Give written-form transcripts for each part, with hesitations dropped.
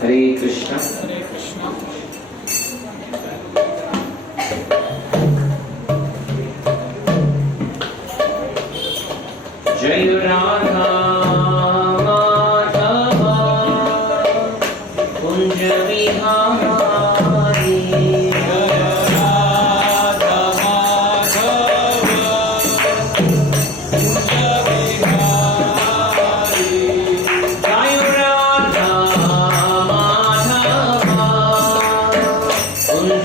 हरे कृष्णा। जय राधा माधव कुंज विहारी। जय राधा माधव कुंज विहारी। जय राधा माधव कुंज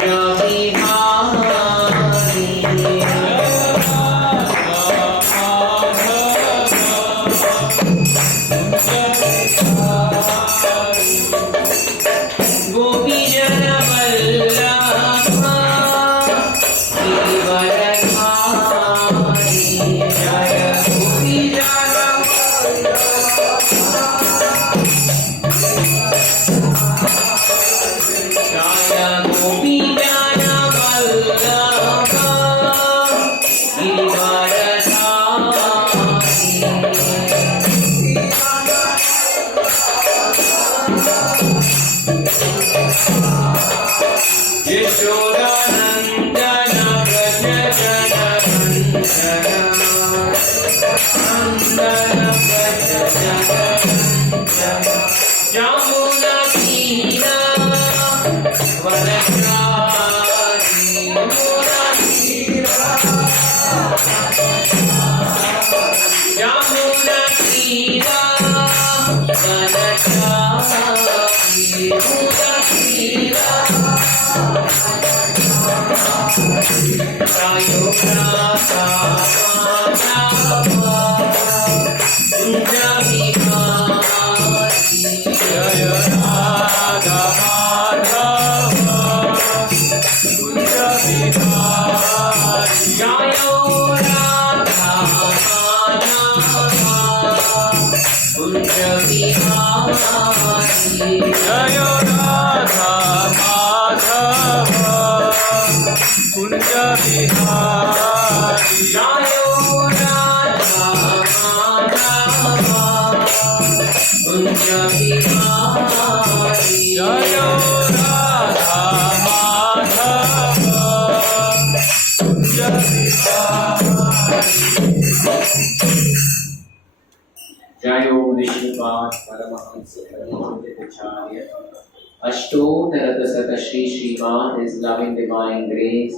Ashtodharata Shri Sriman, His loving divine grace,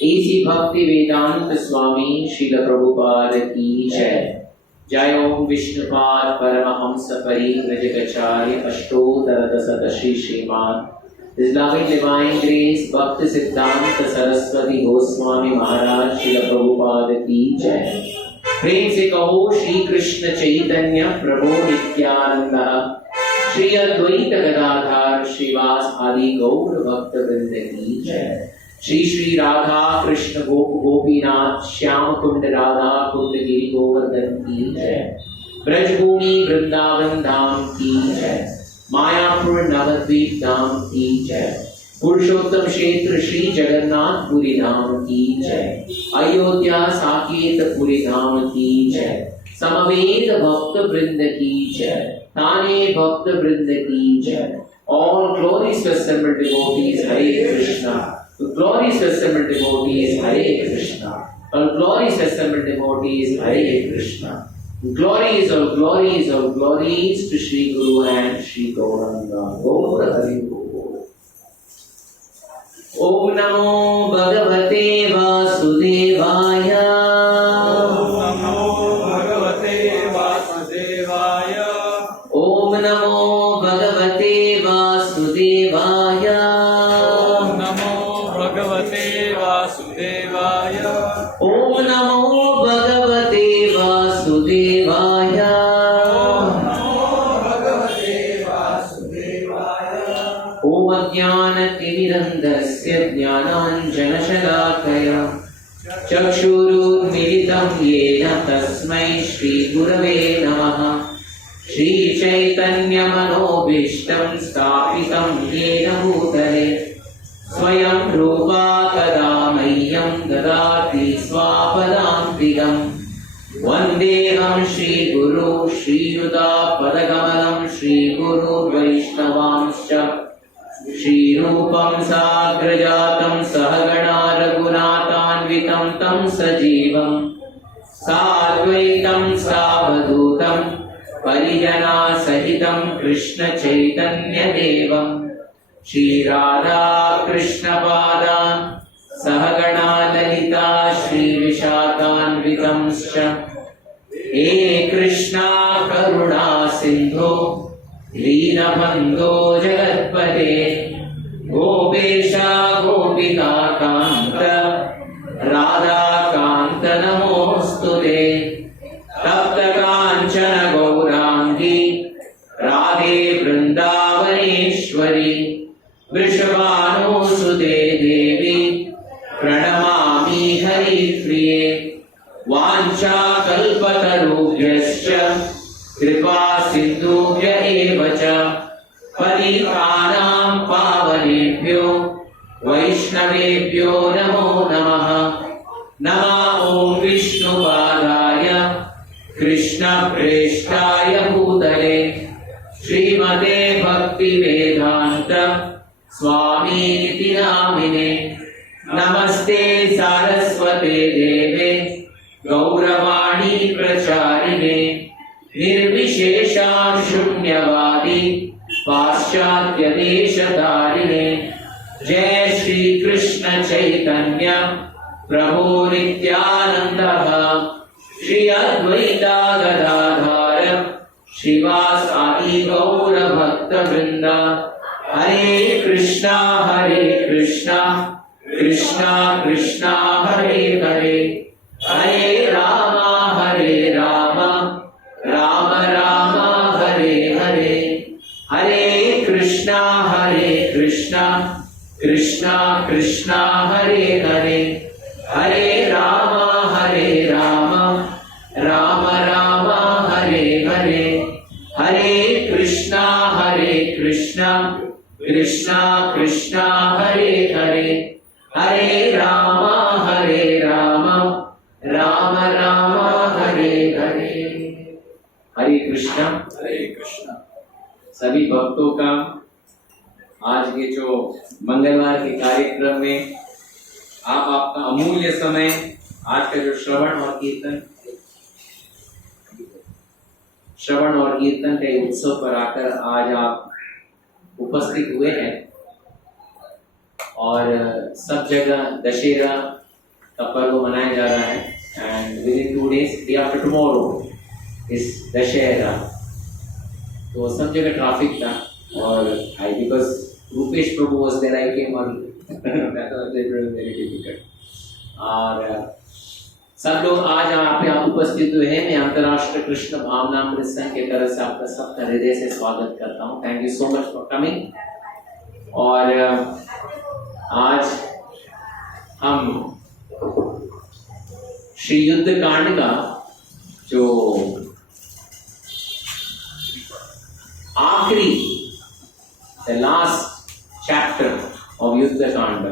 A.C. Bhakti Vedanta Swami Srila Prabhupada ki Jai. Jai Om Vishnupad Paramahamsa Parivrajagacharya Ashtodharata Shri Sriman, His loving divine grace, Bhakti Siddhanta Saraswati Goswami Maharaj Srila Prabhupada ki Jai. प्रेम से कहो श्री कृष्ण चैतन्य प्रभु नित्यानंद श्री अद्वैत गदाधर श्रीवास आदि गौर भक्त वृंद की जय। श्री श्री राधा कृष्ण गोपीनाथ श्याम कुंड राधा कुंड गिरि गोवर्धन की जय। ब्रजभूमि वृंदावन धाम की जय। मायापुर नवद्वीप धाम की जय। पुरुषोत्तम क्षेत्र श्री जगन्नाथपुरी धाम की जय। अयोध्या साकेत पुरी धाम की जय। समवेत भक्त वृंद की जय। ताने भक्त वृंद की जय। All glorious assembled devotees, Hare Krishna. Glorious assembled devotees, Hare Krishna. All glorious assembled devotees, Hare Krishna. Glories, all glories, all glories to Shri Guru and Shri Gauranga. Gaur Hari Guru. Om Namo Bhagavate Vasudevaya. Om Namo Bhagavate Vasudevaya. Om Namo Bhagavate Vasudevaya. Om Namo Bhagavate Vasudevaya. Om Namo Bhagavate Vasudevaya. Om Ajnanatimirandasya Jnananjanashalakaya Chakshurunmilitam Yena Tasmai Shri Gurave Namaha. Shri Chaitanya Manobhishtam Sthapitam Yena Bhutale Swayam Rupa Kadamayyam Dadati Swapadantikam. Vandeham Shri Guru Shri Yuta Padakamalam Shri Guru Vaishnavam विद्यानामन्तराष्ट्रकृष्णपादाब्जभूतदर्शनमात्रस्थ श्रीरूपं साग्रजातं सहगणा रघुनाथान्वितं तं सजीवं साद्वैतं सावधूतं परिजनासहितं कृष्णचैतन्यदेवं श्रीराधा कृष्णपादान् सहगणा ललिता श्रीविशाखान्वितंश्च हे कृष्णा करुणा सिन्धो दीनबन्धो जगत्पते गोपेशा गोपिकान्त राधाकान्त नमोऽस्तुते तप्तकाञ्चन गौराङ्गी राधे वृन्दावनेश्वरी वृषभानुसुते देवी प्रणमामि हरिप्रिये वाञ्छाकल्पतरुभ्यश्च कृपा सिन्धुभ्य एव च पतितानां पावनेभ्यो वैष्णवेभ्यो नमो नमः नमः ॐ विष्णुपादाय कृष्णप्रेष्ठाय भूतले श्रीमते भक्तिवेदान्त स्वामीति नामिने नमस्ते सारस्वते देवे गौरवाणी प्रचारिणे निर्विशेषां शून्यवादी पाश्चात्यदेशधारिणे जय श्री कृष्ण चैतन्य प्रभु नित्यानन्दः श्री अद्वैता गदाधर श्रीवासादि गौर भक्तवृंद हरे कृष्णा कृष्णा कृष्णा हरे हरे हरे राम राम राम हरे हरे हरे कृष्णा कृष्णा कृष्णा हरे हरे हरे राम राम राम हरे हरे हरे कृष्णा कृष्णा कृष्णा हरे हरे हरे राम राम राम हरे हरे हरे कृष्णा। सभी भक्तों का आज के जो मंगलवार के कार्यक्रम में आप आपका अमूल्य समय आज का जो श्रवण और कीर्तन के उत्सव पर आकर आज आप उपस्थित हुए हैं और सब जगह दशहरा का पर्व मनाया जा रहा है and within 2 days day after tomorrow इस दशहरा, तो सब जगह ट्रैफिक था और I because Rupesh Prabhu was there I came on that was very difficult. और सब लोग आज आप उपस्थित हुए हैं। मैं अंतर्राष्ट्रीय कृष्ण भावनामृत संघ की तरफ से आपका सबका हृदय से स्वागत करता हूँ। Thank you so much for coming. और आज हम श्री युद्ध कांड का जो आखिरी द लास्ट चैप्टर ऑफ युद्ध कांड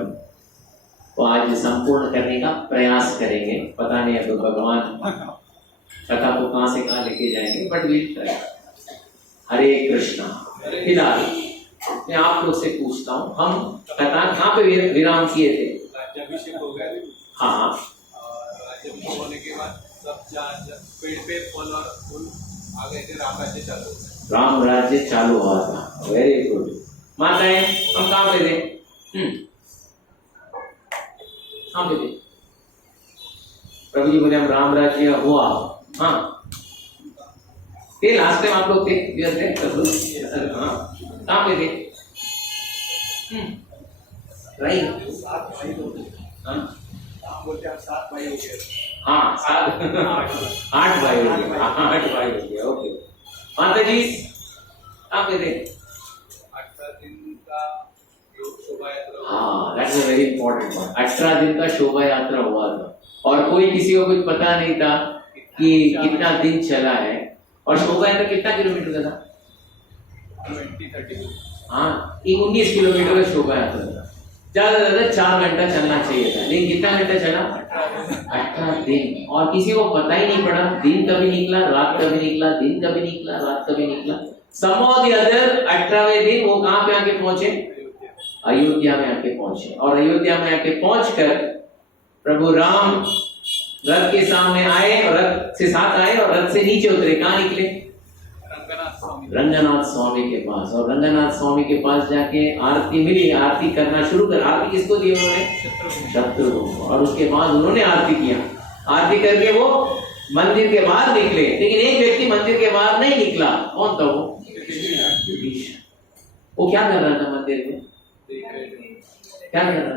को आज संपूर्ण करने का प्रयास करेंगे। पता नहीं अब भगवान कथा को कहां से कहां लेके जाएंगे, बट विल ट्राई। हरे कृष्णा। फिलहाल मैं आप लोग से पूछता हूँ, हम कथा कहाँ पे विराम किए थे? राज्याभिषेक हो गया। हाँ, राज्याभिषेक होने के बाद सब पेड़ पे फल और फूल आ गए थे। राम राज्य चालू हो गया। राम राज्य चालू हुआ था। Very good. माताएं, हम कहाँ पे थे? कहाँ पे थे? प्रभु जी बोले हम राम राज्य हुआ। हाँ, ये लास्ट टाइम आप लोग थे, हाँ, कहाँ पे थे? राइट। हाँ, बोलते हैं 7 भाई हो गए। हाँ, 8 भाई हो गए। 8 भाई हो गए। ओके माता जी, कहाँ पे थे? 18 दिन का शोभा यात्रा। हाँ, that's a very important point. 18 दिन का शोभा यात्रा हुआ था और कोई किसी को कुछ पता नहीं था कि कितना दिन चला है। और शोभा यात्रा कितना किलोमीटर का था? 20-30। हाँ, 19 किलोमीटर का शोभा यात्रा था। ज्यादा से ज्यादा 4 घंटा चलना चाहिए था, लेकिन कितना घंटा चला? 18 दिन। और किसी को पता ही नहीं पड़ा दिन कभी निकला, रात कभी निकला, दिन कभी निकला, रात कभी निकला। सम ऑफ द अदर 18वें दिन वो कहां पे आके पहुंचे? अयोध्या में आके पहुंचे। और अयोध्या में आके पहुंचकर प्रभु राम रथ के सामने आए और रथ से साथ आए और रथ से नीचे उतरे। कहां निकले? रंगनाथ स्वामी के पास। और रंगनाथ स्वामी के पास जाके आरती मिली, आरती करना शुरू कर। आरती किसको दी उन्होंने? शत्रुघ्न को। और उसके बाद उन्होंने आरती किया। आरती करके वो मंदिर के बाहर निकले, लेकिन एक व्यक्ति मंदिर के बाहर नहीं निकला। कौन था वो? विभीषण। वो क्या कर रहा था मंदिर में? क्या कर रहा था?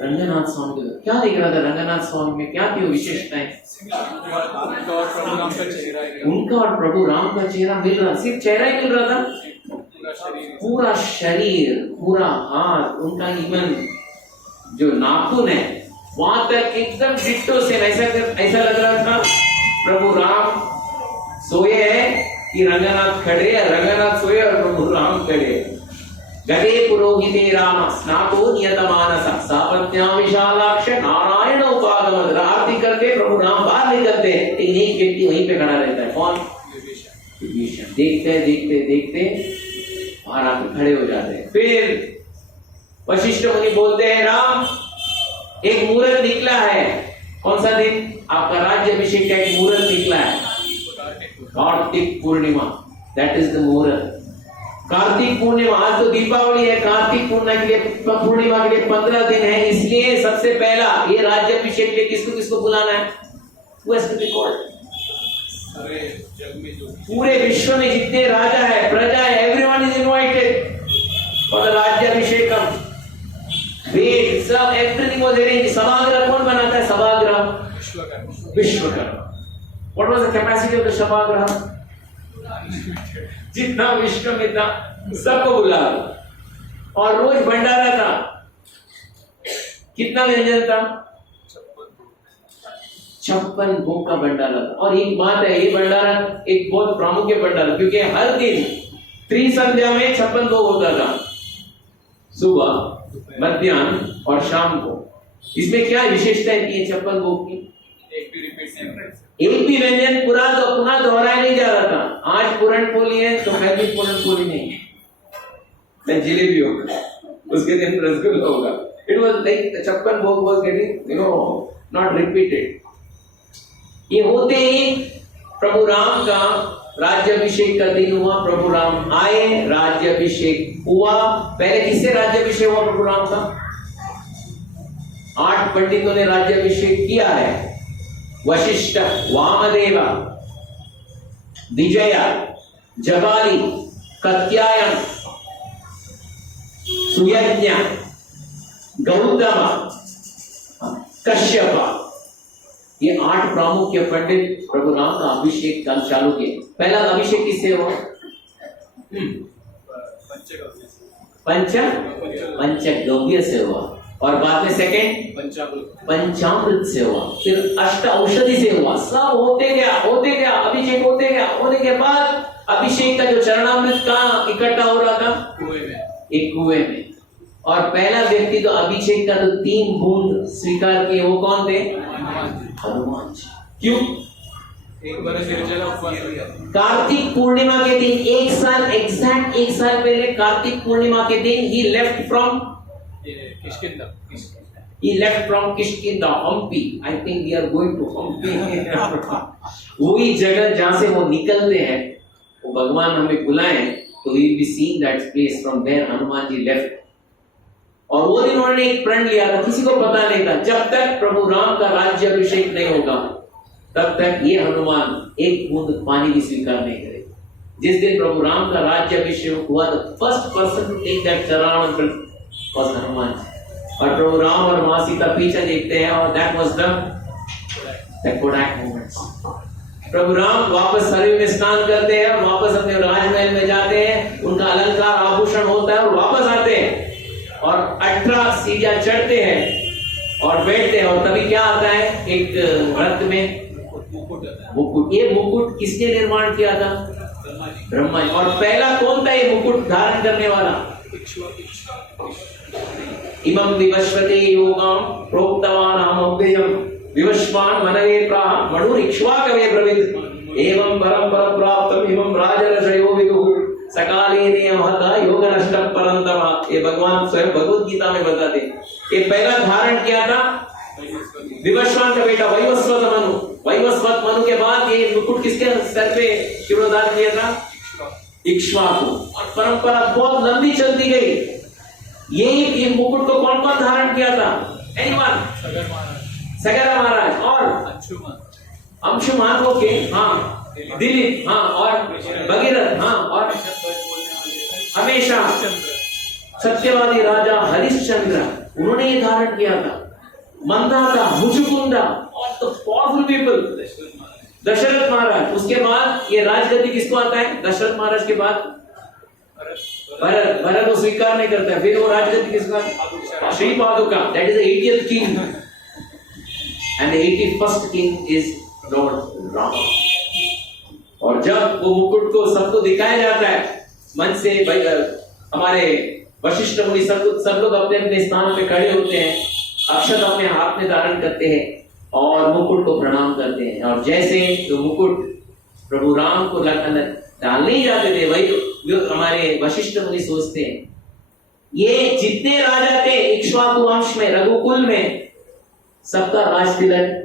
रंगनाथ स्वामी को क्या देख रहा था? रंगनाथ स्वामी में क्या थी वो विशेषताएं? उनका और प्रभु राम का चेहरा मिल रहा। सिर्फ चेहरा ही मिल रहा था, पूरा शरीर, पूरा हाथ, उनका इवन जो नाखून है वहां तक एकदम डिट्टो से ऐसा लग रहा था प्रभु राम सोए हैं कि रंगनाथ खड़े, रंगनाथ सोए और प्रभु राम खड़े। गदे पुरोहिते राम स्नातो नियतमानस सापत्न्या विशालाक्ष नारायण उपागमन। आरती करके प्रभु राम बाहर निकलते, लेकिन एक व्यक्ति वहीं पे खड़ा रहता है। कौन? विभीषण। देखते देखते देखते बाहर आके खड़े हो जाते हैं। फिर वशिष्ठ मुनि बोलते हैं, राम एक मुहूर्त निकला है। कौन सा दिन? आपका राज्य अभिषेक का एक मुहूर्त निकला है, Kartik Purnima. That is the मुहूर्त। कार्तिक पूर्णिमा, आज तो दीपावली है, कार्तिक पूर्णिमा के लिए 15 दिन है। इसलिए सबसे पहला ये राज्य अभिषेक के लिए किसको किसको बुलाना है? पूरे विश्व में जितने राजा है, प्रजा है, everyone is invited for the राज्य अभिषेकम। वेद सब एवरीथिंग वाज अरेंज्ड। सभागृह कौन बनाता है? सभागृह Vishwakarma. What was the capacity of the सभागृह? जितना विश्व में था सबको बुला। और रोज भंडारा था। कितना व्यंजन था? 56 भोग का भंडारा था। और एक बात है, ये भंडारा एक बहुत प्रामुख्य भंडारा, क्योंकि हर दिन त्रिसंध्या में 56 भोग होता था, सुबह, मध्याह्न और शाम को। इसमें क्या विशेषता है 56 भोग की? एक भी व्यंजन पुनः दोहराया नहीं जा रहा था। आज पूरण पोली है तो कल भी पूरण पोली नहीं है, जिलेबी होगा, उसके दिन रसगुल्ला होगा। इट वाज लाइक 56 भोग वाज गेटिंग नॉट रिपीटेड। ये होते ही प्रभु राम का राज्याभिषेक का दिन हुआ। प्रभु राम आए, राज्याभिषेक हुआ। पहले किससे राज्याभिषेक हुआ प्रभु राम का? 8 पंडितों ने राज्याभिषेक किया है। वशिष्ठ, वामदेव, विजय, जबाली, कत्यायन, सुयज्ञ, गौतम, कश्यप, ये 8 प्रमुख पंडित प्रभु राम का अभिषेक का चालू किए। पहला अभिषेक किससे हुआ? पंचगव्य से हुआ। और बाद में सेकंड पंचामृत से हुआ। फिर अष्ट औषधि से हुआ। सब होते गया अभिषेक होते गया। होने के बाद अभिषेक का जो चरणामृत का इकट्ठा हो रहा था एक कुएं में। और पहला व्यक्ति तो अभिषेक का तो 3 बूंद स्वीकार किए, वो कौन थे? हनुमान जी। क्यों? एक बार कार्तिक पूर्णिमा के दिन, एग्जैक्ट एक साल पहले कार्तिक पूर्णिमा के दिन ही left from Kishkindha, Hampi. I think we are going to Hampi. वही जगह जहां से वो निकलते हैं, वो भगवान हमें बुलाएं तो we will be seeing that place from where Hanuman ji left। और वो दिन उन्होंने एक प्रण लिया था, किसी को पता नहीं था, जब तक प्रभु राम का राज्य अभिषेक नहीं होगा तब तक ये हनुमान एक बूंद पानी भी स्वीकार नहीं करेगा। जिस दिन प्रभु राम का राज्य अभिषेक हुआ, the first person to take that चरणामृत was हनुमान जी। और प्रभु राम और मां सीता पीछे देखते हैं, और that was the Kodak moments। प्रभु राम वापस सरयू में स्नान करते हैं और वापस अपने राजमहल में जाते हैं। उनका अलंकार आभूषण होता है और वापस आते हैं और 18 सीढ़ियां चढ़ते हैं और बैठते हैं। और तभी क्या आता है? एक व्रत में मुकुट। ये मुकुट किसने निर्माण किया था? ब्रह्मा जी। और पहला कौन था ये मुकुट धारण करने वाला? इमं विवस्वते योगम प्रोक्तवान अहमव्ययम् विवस्वान मनवे प्राह मनुरिक्ष्वाकवे ब्रवीत। एवं परंपर प्राप्तम एवं राजर्षयो विदुः सकाले नियमः योग नष्ट परंतम। ये भगवान स्वयं भगवत गीता में बताते। ये पहला धारण किया था विवस्वान का बेटा वैवस्वत मनु। वैवस्वत मनु के बाद ये मुकुट किसके सर पे शिरोधार किया था? इक्ष्वाकु। और परंपरा बहुत लंबी चलती गई। ये मुकुट को कौन कौन धारण किया था? एनीवन? सगर महाराज और अंशुमान। ओके, हाँ, दिलीप, हाँ, और भगीरथ, हाँ, और हमेशा सत्यवादी राजा हरिश्चंद्र, उन्होंने ये धारण किया था। मंदाता, मुचुकुंदा, और द पावरफुल पीपल, दशरथ महाराज। उसके बाद ये राजगद्दी किसको आता है? दशरथ महाराज के बाद भरत। भरत वो स्वीकार नहीं करता है। फिर वो राजगद्दी किसको आता है? श्री पादुका। That is the 80th king and the 81st king is Lord Ram. और जब वो मुकुट को सबको दिखाया जाता है मन से, हमारे वशिष्ठ मुनि सब लोग अपने अपने स्थान पे खड़े होते हैं, अक्षत अपने हाथ में धारण करते हैं और मुकुट को प्रणाम करते हैं। और जैसे तो मुकुट प्रभु राम को डालने ही जाते थे, वही हमारे वशिष्ठ मुनि सोचते हैं ये जितने राजा थे इक्ष्वाकु वंश में, रघुकुल में, सबका राज तिलक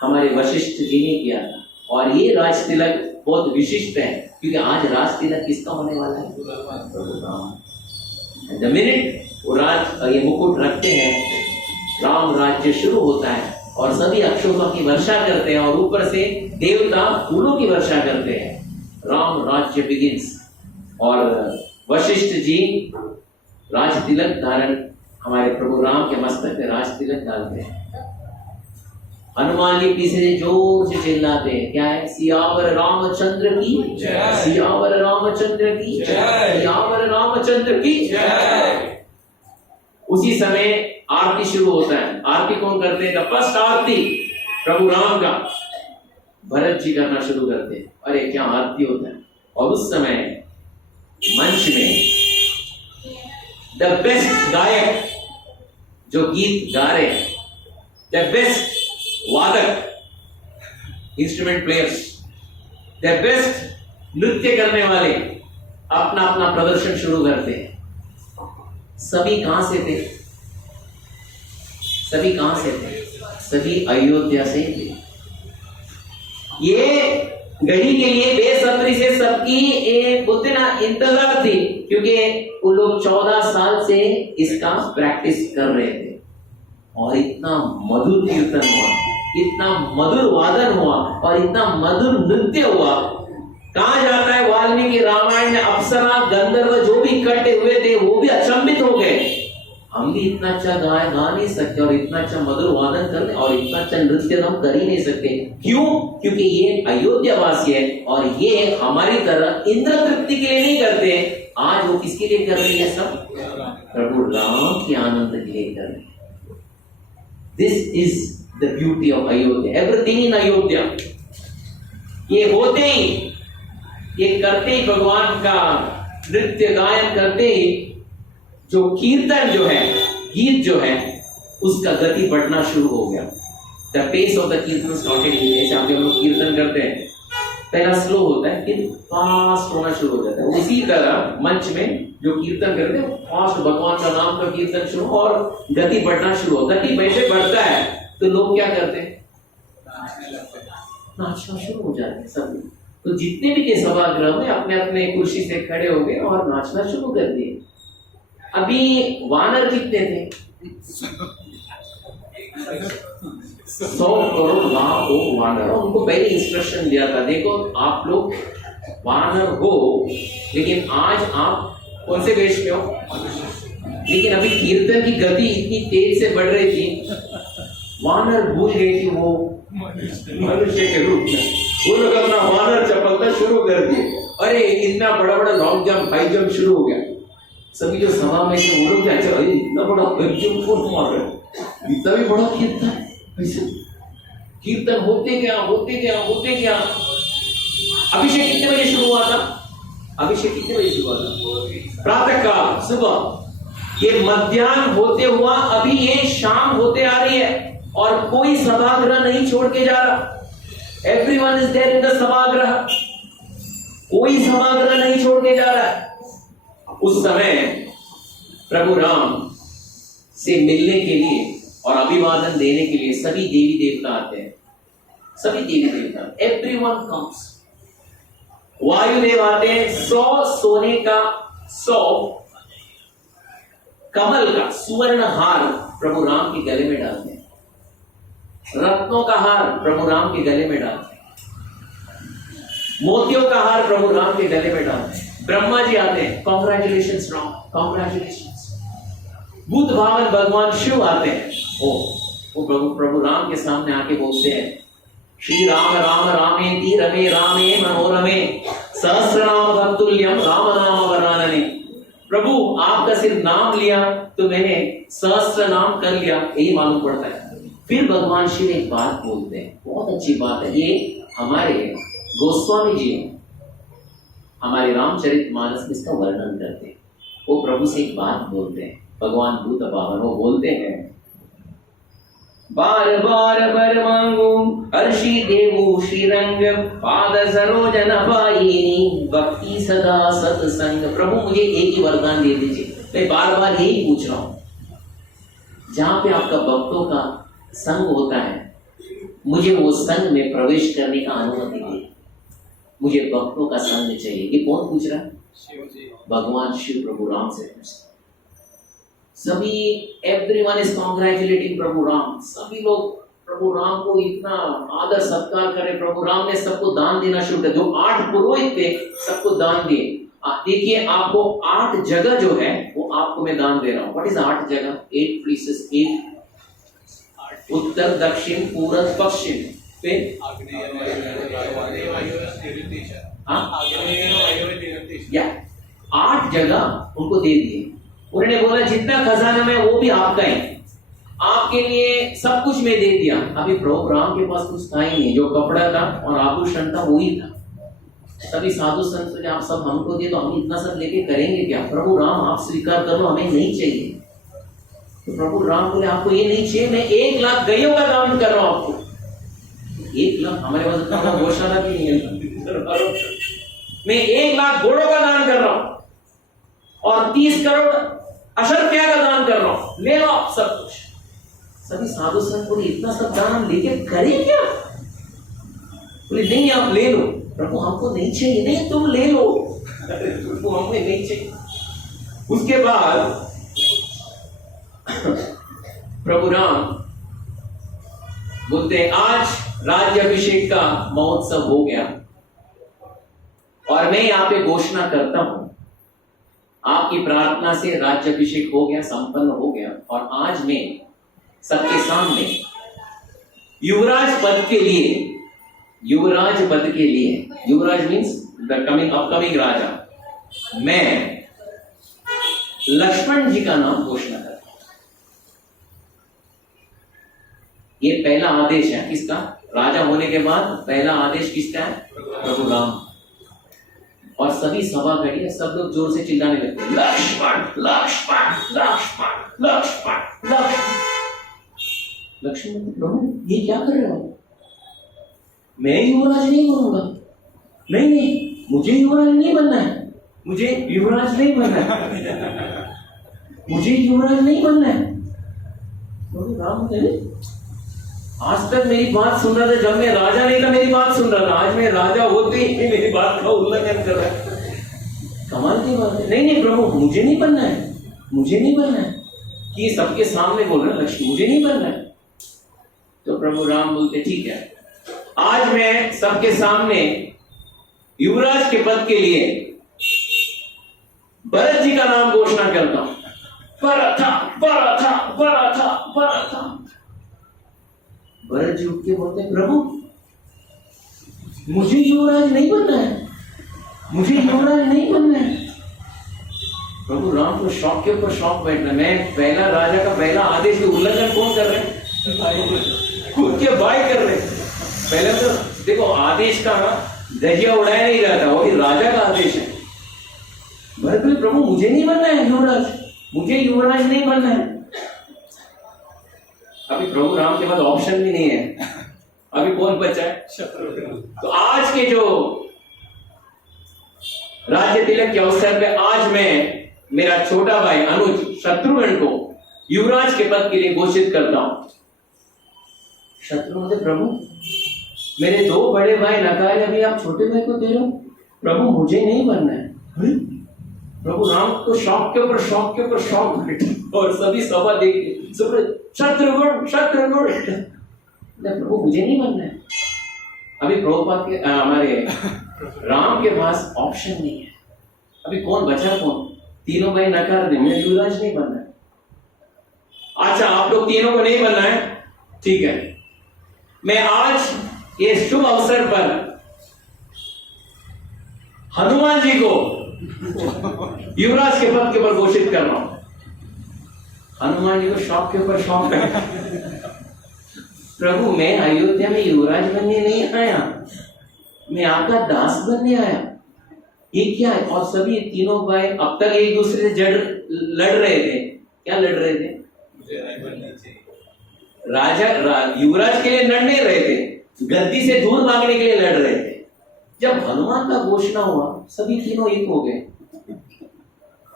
हमारे वशिष्ठ जी ने किया था। और ये राज तिलक बहुत विशिष्ट है क्योंकि आज राज तिलक किसका होने वाला है? प्रभु राम। द मिनट वो राज ये मुकुट रखते हैं, राम राज्य शुरू होता है और सभी अक्षोभा की वर्षा करते हैं और ऊपर से देवता फूलों की वर्षा करते हैं। राम राज्य बिगिंस। और वशिष्ठ जी राज तिलक धारण हमारे प्रभु राम के मस्तक पे राज तिलक डालते हैं। हनुमान जी पीछे जोर से चिल्लाते हैं, क्या है? सियावर रामचंद्र की जय, सियावर रामचंद्र की जय, सियावर रामचंद्र की जय। उसी समय आरती शुरू होता है। आरती कौन करते हैं? फर्स्ट आरती प्रभु राम का भरत जी करना शुरू करते हैं। अरे क्या आरती होता है। और उस समय मंच में द बेस्ट गायक जो गीत गा रहे हैं, द बेस्ट वादक, इंस्ट्रूमेंट प्लेयर्स, द बेस्ट नृत्य करने वाले अपना अपना प्रदर्शन शुरू करते हैं। सभी कहां से थे? सभी कहां से थे? सभी अयोध्या से थे। ये घड़ी के लिए बेसब्री से सबकी इंतजार थी क्योंकि वो लोग 14 साल से इसका प्रैक्टिस कर रहे थे। और इतना मधुर कीर्तन हुआ, इतना मधुर वादन हुआ और इतना मधुर नृत्य हुआ। कहा जाता है वाल्मीकि रामायण में अप्सरा गंधर्व जो भी इकट्ठे हुए थे वो भी अचंभित हो गए। हम भी इतना अच्छा गा नहीं सकते और इतना अच्छा मधुर वादन कर और इतना अच्छा नृत्य हम कर ही नहीं सकते। क्यों? क्योंकि ये अयोध्या वासी है और ये हमारी तरह इंद्र तृप्ति के लिए नहीं करते। आज वो किसके लिए कर रही है? सब प्रभु राम के आनंद के लिए कर रहे हैं। This is the beauty of Ayodhya, everything in Ayodhya. ये होते ही, ये करते ही, भगवान का नृत्य गायन करते ही जो कीर्तन जो है, गीत जो है, उसका गति बढ़ना शुरू हो गया। द पेस ऑफ द कीर्तन स्टार्टेड। जैसे आप लोग कीर्तन करते हैं, पहला स्लो होता है फिर फास्ट होना शुरू हो जाता है। उसी तरह मंच में जो कीर्तन करते हैं फास्ट भगवान का नाम का कीर्तन शुरू और गति बढ़ना शुरू हो। गति वैसे बढ़ता है तो लोग क्या करते हैं? नाचना शुरू हो जाते हैं सब। तो जितने भी थे सभागृह में अपने अपने कुर्सी से खड़े हो गए और नाचना शुरू कर दिए। अभी वानर कितने थे? 100 करोड़ वहां हो वानर। उनको पहले इंस्ट्रक्शन दिया था, देखो आप लोग वानर हो लेकिन आज आप कौन से वेश में हो? लेकिन अभी कीर्तन की गति इतनी तेज से बढ़ रही थी, वानर भूल गए कि वो मनुष्य के रूप में। वो लोग अपना वानर चपलता शुरू कर दिए। अरे इतना बड़ा बड़ा लॉन्ग जंप, हाई जंप शुरू हो गया। सभी जो सभा में थे वो लोग क्या, अरे इतना बड़ा जंप कौन मार रहे, इतना भी बड़ा कीर्तन। कीर्तन होते गया। अभिषेक कितने बजे शुरू हुआ था? अभिषेक कितने बजे शुरू हुआ था? प्रातः काल, सुबह। ये मध्याह्न होते हुआ अभी ये शाम होते आ रही है और कोई सभागृह नहीं छोड़ के जा रहा। Everyone is there in the सभागृह, कोई सभागृह नहीं छोड़ के जा रहा है। उस समय प्रभु राम से मिलने के लिए और अभिवादन देने के लिए सभी देवी देवता आते हैं, सभी देवी देवता, एवरीवन कम्स। वायुदेव आते हैं, 100 सोने का, 100 कमल का सुवर्ण हार प्रभु राम के गले में डालते हैं, रत्नों का हार प्रभु राम के गले में डालते हैं, मोतियों का हार प्रभु राम के गले में डालते हैं। ब्रह्मा जी आते हैं, कॉन्ग्रेचुलेशंस राम, कॉन्ग्रेचुलेशंस। बुद्ध भावन भगवान शिव आते हैं, वो प्रभु राम के सामने आके बोलते हैं, श्री राम राम रामेति रमे रामे मनोरमे सहस्रनाम भक्तुल्यम राम नाम वरानने। प्रभु आपका सिर्फ नाम लिया तो मैंने सहस्र नाम कर लिया, यही मालूम पड़ता है। फिर भगवान शिव एक बात बोलते हैं, बहुत अच्छी बात है, ये हमारे गोस्वामी जी हमारे रामचरितमानस में इसका वर्णन करते हैं। वो प्रभु से एक बात बोलते हैं, भगवान भूत पावन, वो बोलते हैं, बार बार बर मांगू हर्षि देवु श्रीरंग पाद सरोजन पायिनी भक्ति सदा सत्संग। प्रभु मुझे एक ही वरदान दे दीजिए, मैं बार बार यही पूछ रहा हूं, जहां पे आपका भक्तों का संग होता है, मुझे वो संग में प्रवेश करने का अनुमति दे, मुझे भक्तों का संग चाहिए। ये कौन पूछ रहा है? शिव जी। भगवान शिव प्रभु राम से पूछते। सभी एवरीवन इज कॉन्ग्रेचुलेटिंग प्रभु राम, सभी लोग प्रभु राम को इतना आदर सत्कार करें। प्रभु राम ने सबको दान देना शुरू कर, जो 8 पुरोहित थे सबको दान दिए। देखिए आपको 8 जगह जो है वो आपको मैं दान दे रहा हूँ। व्हाट इज 8 जगह? 8 प्लेसेस, 8 उत्तर दक्षिण पूर्व पश्चिम, फिर या 8 जगह उनको दे दिए। उन्होंने बोला जितना खजाना में वो भी आपका ही, आपके लिए सब कुछ मैं दे दिया। अभी प्रभु राम के पास कुछ था ही नहीं, जो कपड़ा था और आभूषण था वही था। सभी साधु संत ने आप सब हमको दिए, तो हम इतना सब लेके करेंगे क्या? प्रभु राम आप स्वीकार कर लो, हमें नहीं चाहिए। तो प्रभु राम बोले आपको ये नहीं चाहिए, मैं 1 लाख गायों का दान कर रहा हूं आपको। 1 लाख हमारे पास इतना गौशाला भी नहीं है, मैं 1 लाख घोड़ों का दान कर रहा हूं और 30 करोड़ अशर्फिया का दान कर रहा हूं, ले लो आप सब कुछ। सभी साधु संत बोले इतना सब दान हम लेके करें क्या? बोले नहीं आप ले लो। प्रभु हमको नहीं चाहिए। नहीं तुम ले लो, प्रभु हमें नहीं चाहिए। उसके बाद प्रभु राम बोलते हैं आज राज्याभिषेक का महोत्सव हो गया और मैं यहां पे घोषणा करता हूं, आपकी प्रार्थना से राज्याभिषेक हो गया, संपन्न हो गया। और आज मैं सबके सामने युवराज पद के लिए, युवराज पद के लिए, युवराज मीन्स द कमिंग अपकमिंग राजा, मैं लक्ष्मण जी का नाम घोषणा करता हूं। ये पहला आदेश है किसका? राजा होने के बाद पहला आदेश किसका है? प्रभु राम। और सभी सभा खड़ी है, सब लोग जोर से चिल्लाने लगते हैं, लक्ष्मण लक्ष्मण लक्ष्मण लक्ष्मण लक्ष्मण। लक्ष्मण प्रभु ये क्या कर रहे हो? मैं युवराज नहीं बनूंगा। नहीं नहीं मुझे युवराज नहीं बनना है, मुझे युवराज नहीं बनना है, मुझे युवराज नहीं बनना है। प्रभु राम ने आज तक मेरी बात सुन रहा था, जब मैं राजा नहीं था मेरी बात सुन रहा था, आज मैं राजा होते ही मेरी बात का उल्लंघन कर रहा है। कमाल की बात है। नहीं नहीं प्रभु मुझे नहीं बनना है, मुझे नहीं बनना है। कि सबके सामने बोल रहे लक्ष्मी मुझे नहीं बनना है। तो प्रभु राम बोलते ठीक है, आज मैं सबके सामने युवराज के पद के लिए भरत जी का नाम घोषणा करता हूं। भरथा भरथा भरथा भरथा। भरत जी उठ के बोलते प्रभु मुझे युवराज नहीं बनना है, मुझे युवराज नहीं बनना है। प्रभु राम को शौक के ऊपर शौक बैठना, मैं पहला राजा का पहला आदेश उल्लंघन कौन कर रहे हैं? खुद के भाई कर रहे हैं। पहले तो देखो आदेश का दहिया उड़ाया नहीं जाता, वो भी राजा का आदेश है। भरत बोले प्रभु मुझे नहीं बनना है युवराज, मुझे युवराज नहीं बनना है। अभी प्रभु राम के पास ऑप्शन भी नहीं है, अभी कौन बचा है? शत्रुघ्न। तो आज के जो राज्य तिलक के अवसर पे आज मैं मेरा छोटा भाई अनुज शत्रुघ्न को युवराज के पद के लिए घोषित करता हूं। शत्रुघ्न बोले, प्रभु मेरे दो बड़े भाई नकारे, अभी आप छोटे भाई को दे रहे हो? प्रभु मुझे नहीं बनना है। प्रभु राम को शौक के ऊपर शौक के ऊपर शौक बैठे और सभी सभा देखते शत्रुघ्न शत्रुघ्न। प्रभु मुझे नहीं बनना है। अभी प्रभुपाद के हमारे राम के पास ऑप्शन नहीं है। अभी कौन बचा? कौन? तीनों भाई नकार दे, मुझे युवराज नहीं बनना है। अच्छा, आप लोग तीनों को नहीं बनना है, ठीक है। मैं आज ये शुभ अवसर पर हनुमान जी को युवराज के पद के ऊपर घोषित कर रहा हूं। हनुमान जी को शौक के ऊपर शौक है। प्रभु मैं अयोध्या में युवराज बनने नहीं आया, मैं आपका दास बनने आया। ये क्या है? और सभी तीनों भाई अब तक एक दूसरे से लड़ रहे थे। क्या लड़ रहे थे? मुझे नहीं बननी चाहिए। युवराज के लिए लड़ नहीं रहे थे, गद्दी से दूर भागने के लिए लड़ रहे थे। जब हनुमान का घोषणा हुआ, सभी तीनों एक हो गए।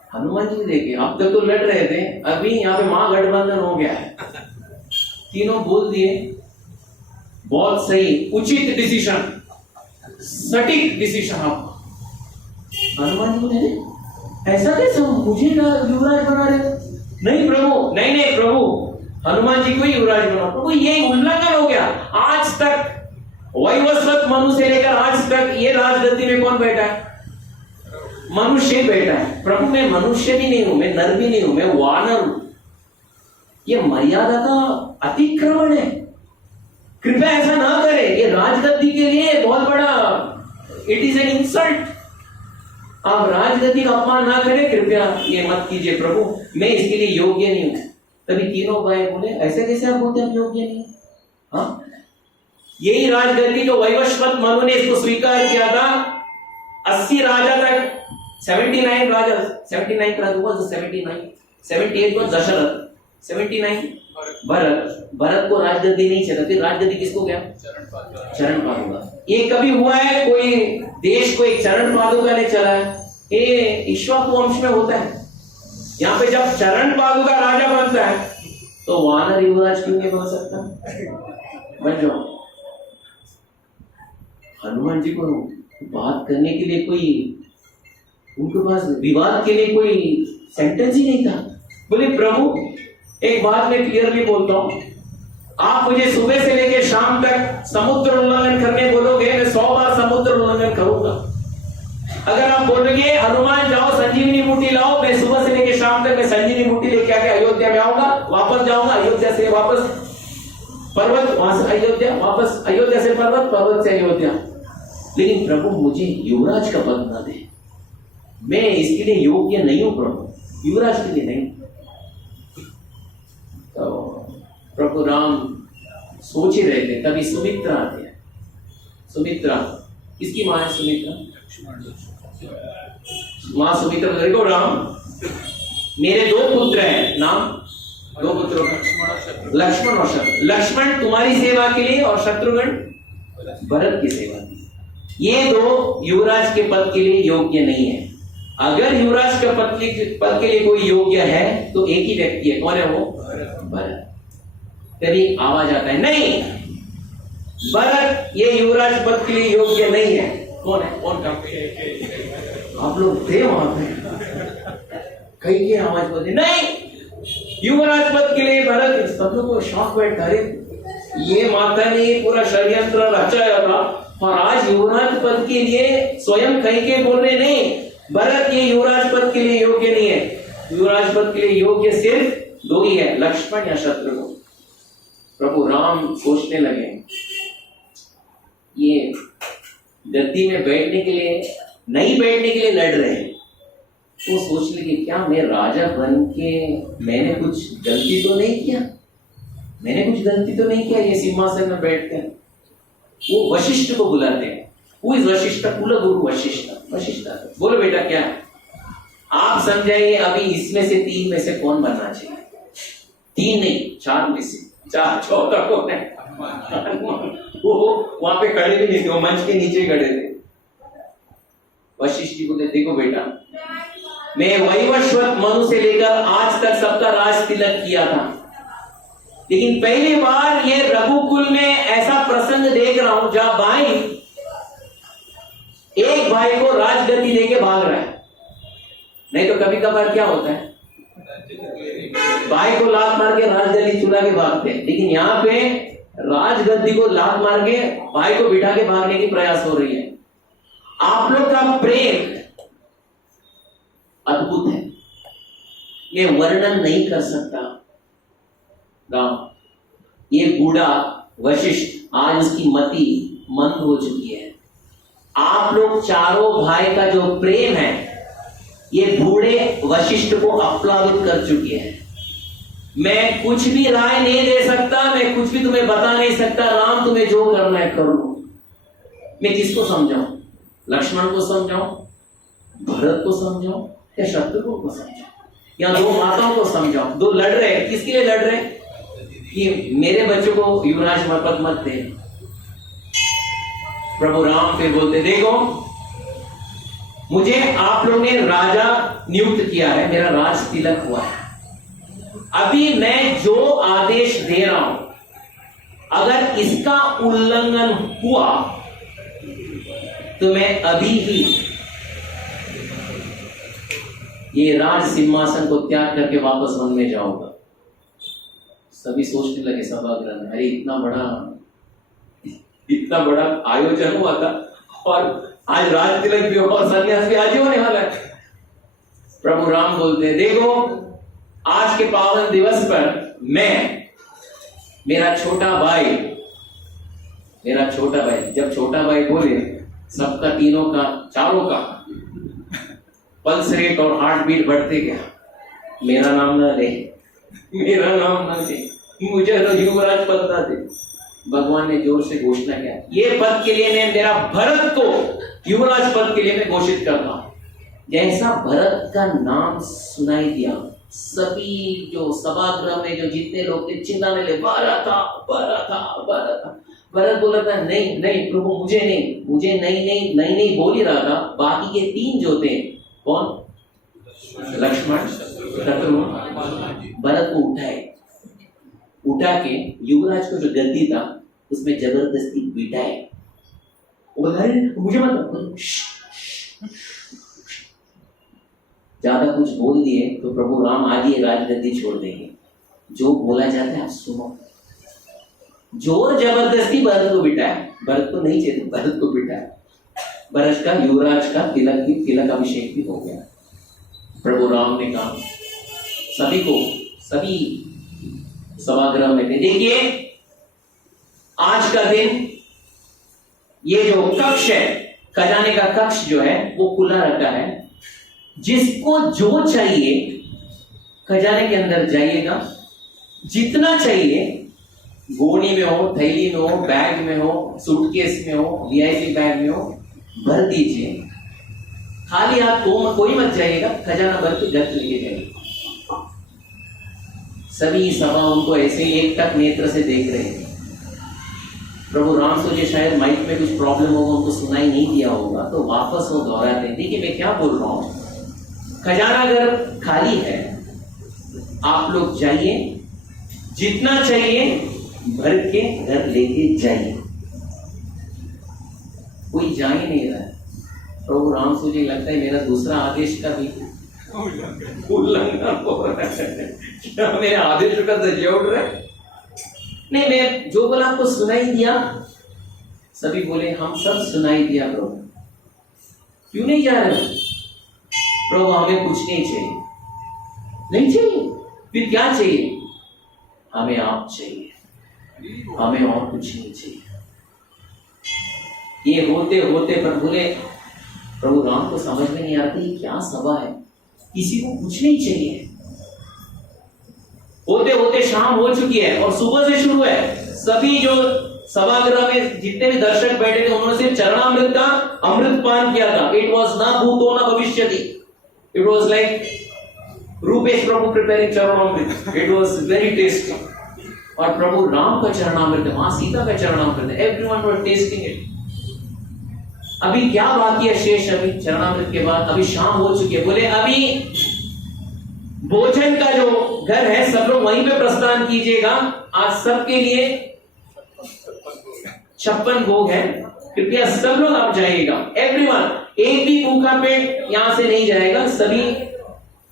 हनुमान जी देखे, अब तक तो लड़ रहे थे, अभी यहाँ पे महागठबंधन हो गया है। तीनों बोल दिए, बहुत सही, उचित डिसीजन, सटीक डिसीजन। आप हनुमान जी बोले, ऐसा कैसा मुझे युवराज बना रहे? नहीं प्रभु, नहीं प्रभु, हनुमान जी को ही युवराज बना। प्रभु ये उल्लंघन हो गया। आज तक वैवस्वत मनु से लेकर आज तक ये राजगद्दी में कौन बैठा है? मनुष्य बैठा है। प्रभु मैं मनुष्य भी नहीं हूं, मैं नर भी नहीं हूं, मैं वानर हूं। ये मर्यादा का अतिक्रमण है। कृपया ऐसा ना करें। ये राजगद्दी के लिए बहुत बड़ा, इट इज एन इंसल्ट। आप राजगद्दी का अपमान ना करें, कृपया ये मत कीजिए प्रभु, मैं इसके लिए योग्य नहीं हूं। तभी तीनों भाई बोले, ऐसे कैसे आप बोलते हैं योग्य नहीं? हाँ, यही राजगद्दी जो वैवस्वत मनु ने इसको स्वीकार किया था। 80 राजा तक, 79 राजा, 79 राजा हुआ, 79, 78 को दशरथ, 79 भरत को राजगद्दी नहीं चला। फिर राजगद्दी किसको गया? चरण पादुका। ये कभी हुआ है कोई देश को एक चरण पादुका ने चला है? ये इक्ष्वाकु वंश में होता है। यहाँ पे जब चरण पादुका राजा बनता है तो वानर युवराज क्यों नहीं बन सकता? बन जाओ। हनुमान जी को बात करने के लिए कोई, उनके पास विवाद के लिए कोई सेंटेंस ही नहीं था। बोले प्रभु एक बात मैं क्लियरली बोलता हूं, आप मुझे सुबह से लेकर शाम तक समुद्र उल्लंघन करने बोलोगे, मैं 100 बार समुद्र उल्लंघन करूंगा। अगर आप बोलोगे हनुमान जाओ संजीवनी बूटी लाओ, मैं सुबह से लेकर शाम तक मैं संजीवनी बूटी लेके आके अयोध्या में आऊंगा, वापस जाऊंगा, अयोध्या से वापस पर्वत, वहां से अयोध्या, वापस अयोध्या से पर्वत, पर्वत से अयोध्या। लेकिन प्रभु मुझे युवराज का पद ना दे, मैं इसके लिए योग्य नहीं हूं प्रभु, युवराज के लिए नहीं। तो प्रभु राम सोच ही रहे थे, तभी सुमित्रा आती है। सुमित्रा किसकी मां है? सुमित्रा, मां सुमित्रा। देखो राम, मेरे 2 पुत्र हैं, नाम 2 पुत्रों का, लक्ष्मण और शत्रुघ्न। लक्ष्मण तुम्हारी सेवा के लिए और शत्रुघ्न भरत की सेवा के लिए। ये 2 युवराज के पद के लिए योग्य नहीं है। अगर युवराज के पद के लिए कोई योग्य है तो एक ही व्यक्ति है। कौन है वो? भरत। तभी आवाज आता है, नहीं भरत ये युवराज पद के लिए योग्य नहीं है। कौन है? कौन का? आप लोग थे वहां पे, कहीं की आवाज बोलते नहीं युवराज पद के लिए भरत। सब लोग को शौक बैठा, ये माता ने पूरा षड्यंत्र रचाया था और आज युवराज पद के लिए स्वयं कहीं के बोल रहे नहीं, भरत ये युवराज पद के लिए योग्य नहीं है। युवराज पद के लिए योग्य सिर्फ 2 ही है, लक्ष्मण या शत्रुघ्न। प्रभु राम सोचने लगे, ये गद्दी में बैठने के लिए नहीं बैठने के लिए लड़ रहे हैं। तो सोच लगे क्या मैं राजा बन के मैंने कुछ गलती तो नहीं किया, मैंने कुछ गलती तो नहीं किया ये सिंहासन में बैठते हैं। वो वशिष्ठ को बुलाते हैं। वो इस वशिष्ठ, कुल गुरु वशिष्ठ। वशिष्ठ बोलो बेटा क्या आप समझाइए, अभी इसमें से 3 में से कौन बनना चाहिए? 3 नहीं 4 में से। चार चौथा कौन है? वो वहां पे खड़े भी नहीं थे, वो मंच के नीचे खड़े थे। वशिष्ठ जी बोले देखो बेटा, मैं वैवस्वत मनु से लेकर आज तक सबका राज तिलक किया था, लेकिन पहली बार ये रघुकुल में ऐसा प्रसंग देख रहा हूं जहां भाई एक भाई को राजगद्दी लेके भाग रहा है। नहीं तो कभी कभार क्या होता है, भाई को लात मार के राजगद्दी चुरा के भागते हैं, लेकिन यहाँ पे राजगद्दी को लात मार के भाई को बिठा के भागने की प्रयास हो रही है। आप लोग का प्रेम अद्भुत है, मैं वर्णन नहीं कर सकता। राम, ये बूढ़ा वशिष्ठ आज उसकी मति मंद हो चुकी है। आप लोग चारों भाई का जो प्रेम है ये बूढ़े वशिष्ठ को आप्लावित कर चुकी है। मैं कुछ भी राय नहीं दे सकता, मैं कुछ भी तुम्हें बता नहीं सकता। राम तुम्हें जो करना है करो। मैं किसको समझाऊं? लक्ष्मण को समझाऊं, भरत को समझाऊं या शत्रुघ्न को समझाऊं, या दो माताओं को समझाऊं? दो लड़ रहे हैं, किसके लिए लड़ रहे हैं? कि मेरे बच्चों को युवराज पद मत दे। प्रभु राम फिर बोलते देखो, मुझे आप लोग ने राजा नियुक्त किया है, मेरा राज तिलक हुआ है। अभी मैं जो आदेश दे रहा हूं, अगर इसका उल्लंघन हुआ तो मैं अभी ही ये राज सिंहासन को त्याग करके वापस वन में जाऊंगा। सभी सोचने लगे सभागृह में, अरे इतना बड़ा आयोजन हुआ था और आज राज तिलक भी और संन्यास भी आज ही होने वाला है। प्रभु राम बोलते हैं देखो, आज के पावन दिवस पर मैं, मेरा छोटा भाई, जब छोटा भाई बोले सबका, तीनों का, चारों का पल्स रेट और हार्ट बीट बढ़ते गया। मेरा नाम न ले, मुझे तो युवराज पद ना दे। भगवान ने जोर से घोषणा किया, ये पद के लिए मैं मेरा भरत को युवराज पद के लिए मैं घोषित करता हूं। जैसा भरत का नाम सुनाई दिया, सभी जो सभागृह में जो जितने लोग थे चिल्लाने लगे, भरत था। भरत बोला था नहीं नहीं प्रभु, मुझे नहीं बोल ही रहा था। बाकी के तीन जो थे, कौन? लक्ष्मण, शत्रुघ्न, भरत को उठा के युवराज को जो गद्दी था उसमें जबरदस्ती बिठाए। मुझे मत, ज्यादा कुछ बोल दिए तो प्रभु राम आज ही राजगद्दी छोड़ देंगे। जो बोला जाता है आप सुनो। जोर जबरदस्ती भरत को बिठाया, भरत को नहीं चाहिए, भरत को बिठाया। भरत का युवराज का तिलक अभिषेक भी हो गया। प्रभु राम ने कहा सभी सभागृह में थे, देखिए आज का दिन ये जो कक्ष है, खजाने का कक्ष जो है वो खुला रखा है। जिसको जो चाहिए खजाने के अंदर जाइएगा, जितना चाहिए, गोनी में हो, थैली में हो, बैग में हो, सूटकेस में हो, वीआईपी बैग में हो, भर दीजिए। खाली हाथ कोई मत जाइएगा, खजाना भर के घर लेके जाइए। सभी सभा उनको ऐसे ही एक टक नेत्र से देख रहे हैं। प्रभु राम सोचे शायद माइक में कुछ प्रॉब्लम होगा, उनको सुनाई नहीं दिया होगा, तो वापस वो दोहराते हैं। देखिए मैं क्या बोल रहा हूं, खजाना अगर खाली है, आप लोग जाइए, जितना चाहिए भर के घर लेके जाइए। कोई जा ही नहीं रहा है। प्रभु राम सोचे लगता है मेरा दूसरा आदेश का भी उल्लंघन हो रहा है, क्या मेरे आदेश का दर्जा उठ रहा है? नहीं, मैं जो बोला आपको सुनाई दिया। सभी बोले हम सब सुनाई दिया प्रभु, क्यों नहीं जा रहे? प्रभु हमें कुछ नहीं चाहिए। फिर क्या चाहिए? हमें आप चाहिए, हमें और कुछ नहीं चाहिए। ये होते होते पर बोले प्रभु राम को समझ में नहीं आता ये क्या सभा है, किसी को कुछ नहीं चाहिए। होते होते शाम हो चुकी है और सुबह से शुरू है। सभी जो सभागृह में जितने भी दर्शक बैठे थे उन्होंने सिर्फ चरणामृत का अमृत पान किया था। इट वॉज ना भूतो ना भविष्यति, it was like Rupesh Prabhu preparing charanamrit, it was very tasty. और प्रभु राम का चरणामृत, मां सीता का चरणामृत, एवरीवन वर टेस्टिंग इट। अभी क्या बाकी है शेष? अभी चरणामृत के बाद अभी शाम हो चुकी है। बोले अभी भोजन का जो घर है सब लोग वहीं पे प्रस्थान कीजिएगा। आज सबके लिए 56 भोग है, कृपया सब लोग आप जाइएगा। एवरीवन, एक भी भूखा पेट यहां से नहीं जाएगा, सभी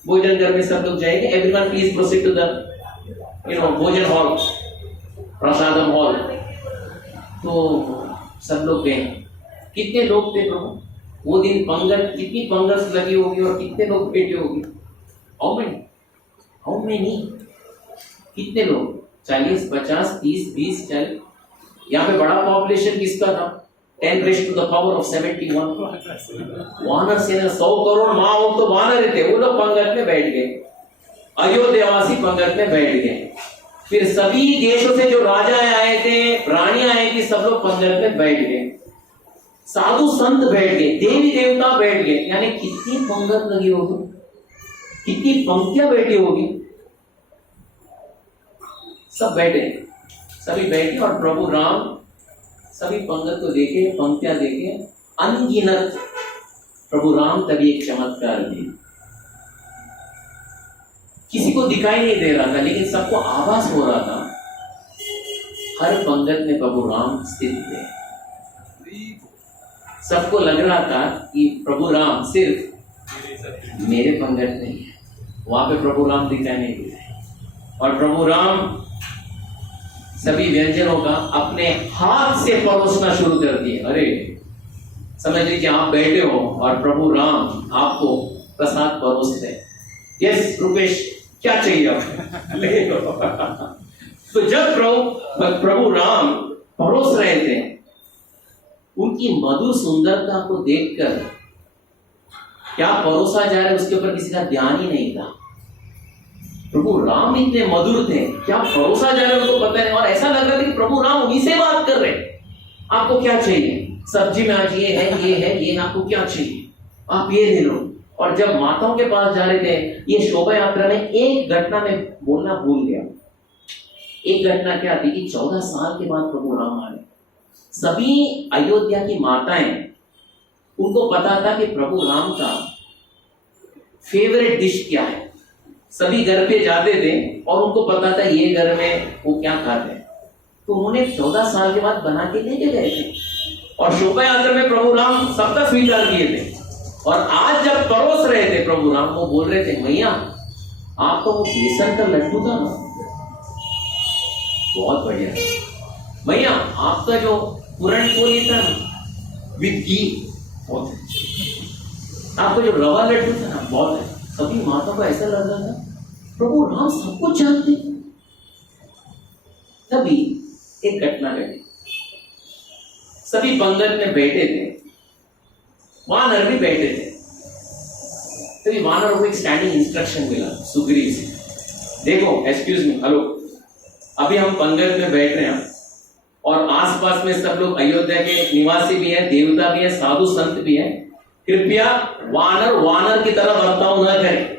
भोजन घर में सब लोग जाएंगे। Everyone please proceed to the bhojan hall, prasadam hall. तो सब लोग गए। कितने लोग थे प्रभु वो दिन? पंगत, कितनी पंगत लगी होगी और कितने लोग बैठे होंगे? How many? कितने लोग? 40, 50, 30, 20, 40? यहाँ पे बड़ा पॉपुलेशन किसका था? 10 raised to the power of 71। वानर सेना 100 करोड़ माँ हो तो वानर थे, वो लोग पंगत में बैठ गए। अयोध्यावासी पंगत में बैठ गए। फिर सभी देशों से जो राजा आए थे, रानियां आई थी, सब लोग पंगत में बैठ गए। साधु संत बैठ गए, देवी देवता बैठ गए। यानी कितनी पंगत लगी होगी, कितनी पंक्तियां बैठी होगी। सब बैठे, सभी बैठे और प्रभु राम सभी पंगत को देखे, पंक्तियां देखे, अनगिनत। प्रभु राम तभी एक चमत्कार दिए। किसी को दिखाई नहीं दे रहा था लेकिन सबको आभास हो रहा था हर पंगत में प्रभु राम स्थित थे। सबको लग रहा था कि प्रभु राम सिर्फ मेरे पंगत में है, वहां पे प्रभु राम दिखाई नहीं दे रहे। और प्रभु राम सभी व्यंजनों का अपने हाथ से परोसना शुरू कर दिए। अरे समझ लीजिए आप बैठे हो और प्रभु राम आपको प्रसाद परोसते हैं। यस रुपेश, क्या चाहिए आप ले लो। तो जब प्रभु राम परोस रहे थे, उनकी मधुर सुंदरता को देखकर क्या परोसा जा रहा है उसके ऊपर किसी का ध्यान ही नहीं था। प्रभु राम इतने मधुर थे, क्या परोसा जा रहा है उनको पता नहीं। और ऐसा लग रहा था कि प्रभु राम उन्हीं से बात कर रहे हैं। आपको क्या चाहिए? सब्जी में आज ये है, ये है, ये आपको क्या चाहिए, आप ये ले लो। और जब माताओं के पास जा रहे थे, ये शोभा यात्रा में एक घटना में बोलना भूल गया। एक घटना क्या थी कि 14 साल के बाद प्रभु राम आए। सभी अयोध्या की माताएं, उनको पता था कि प्रभु राम का फेवरेट डिश क्या है। सभी घर पे जाते थे और उनको पता था ये घर में वो क्या खाते हैं। तो उन्होंने 14 साल के बाद बना के लेके गए थे और शोभा यात्रा में प्रभु राम सबका स्वीकार किए थे। और आज जब परोस रहे थे प्रभु राम, वो बोल रहे थे, मैया आपका वो बेसन का लड्डू था ना, बहुत बढ़िया। मैया आपका जो पूरण पोली था ना विद घी, बहुत अच्छा। आपका जो रवा लड्डू था ना, बहुत है। सभी माता को ऐसा लग रहा था प्रभु राम सब कुछ जानते। तभी एक घटना घटी। सभी पंगत में बैठे थे, वानर भी बैठे थे। तभी वानर को एक स्टैंडिंग इंस्ट्रक्शन मिला सुग्रीव से, देखो एक्सक्यूज मी, हेलो, अभी हम पंगत में बैठ रहे हैं और आसपास में सब लोग अयोध्या के निवासी भी हैं, देवता भी हैं, साधु संत भी हैं। कृपया वानर वानर की तरह बर्ताव न करें,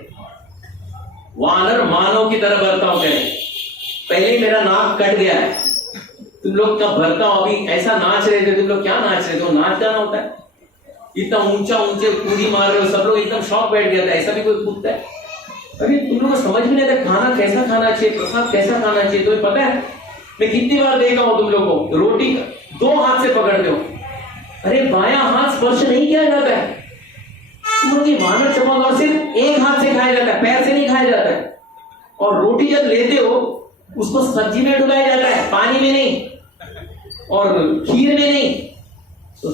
वानर मानव की तरह बर्ताव करें। पहले मेरा नाक कट गया है, तुम लोग का बर्ताव, अभी ऐसा नाच रहे थे, तुम लोग क्या नाच रहे थे? नाच गाना होता है, इतना ऊंचा ऊंचे कूदी मार रहे हो, सब लोग एकदम शौक बैठ गया था। ऐसा भी कोई कूदता है? अरे तुम लोग को समझ में नहीं आता खाना कैसा खाना चाहिए, प्रसाद कैसा खाना चाहिए। तुम्हें पता है मैं कितनी बार देखा हूं तुम लोग को रोटी 2 हाथ से पकड़ते हो, अरे बायां हाथ स्पर्श नहीं किया जाता है। वानर चमक और सिर्फ एक हाथ से खाया जाता है, पैर से नहीं खाया जाता है। और रोटी जब लेते हो उसको सब्जी में डुलाया जाता है, पानी में नहीं और खीर में नहीं।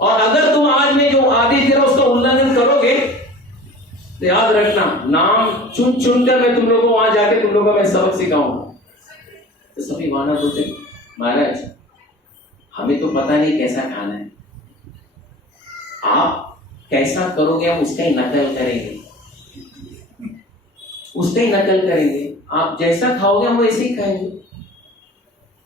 और अगर तुम आज में जो आदेश दे रहा उसका उल्लंघन करोगे तो याद रखना, नाम चुन चुनकर मैं तुम लोगों को वहां जाके तुम लोगों को मैं सबक सिखाऊंगा। तो सभी वानर बोलते, महाराज हमें तो पता नहीं कैसा खाना है, आप कैसा करोगे हम उसका ही नकल करेंगे, उसका ही नकल करेंगे। आप जैसा खाओगे हम वैसे ही खाएंगे।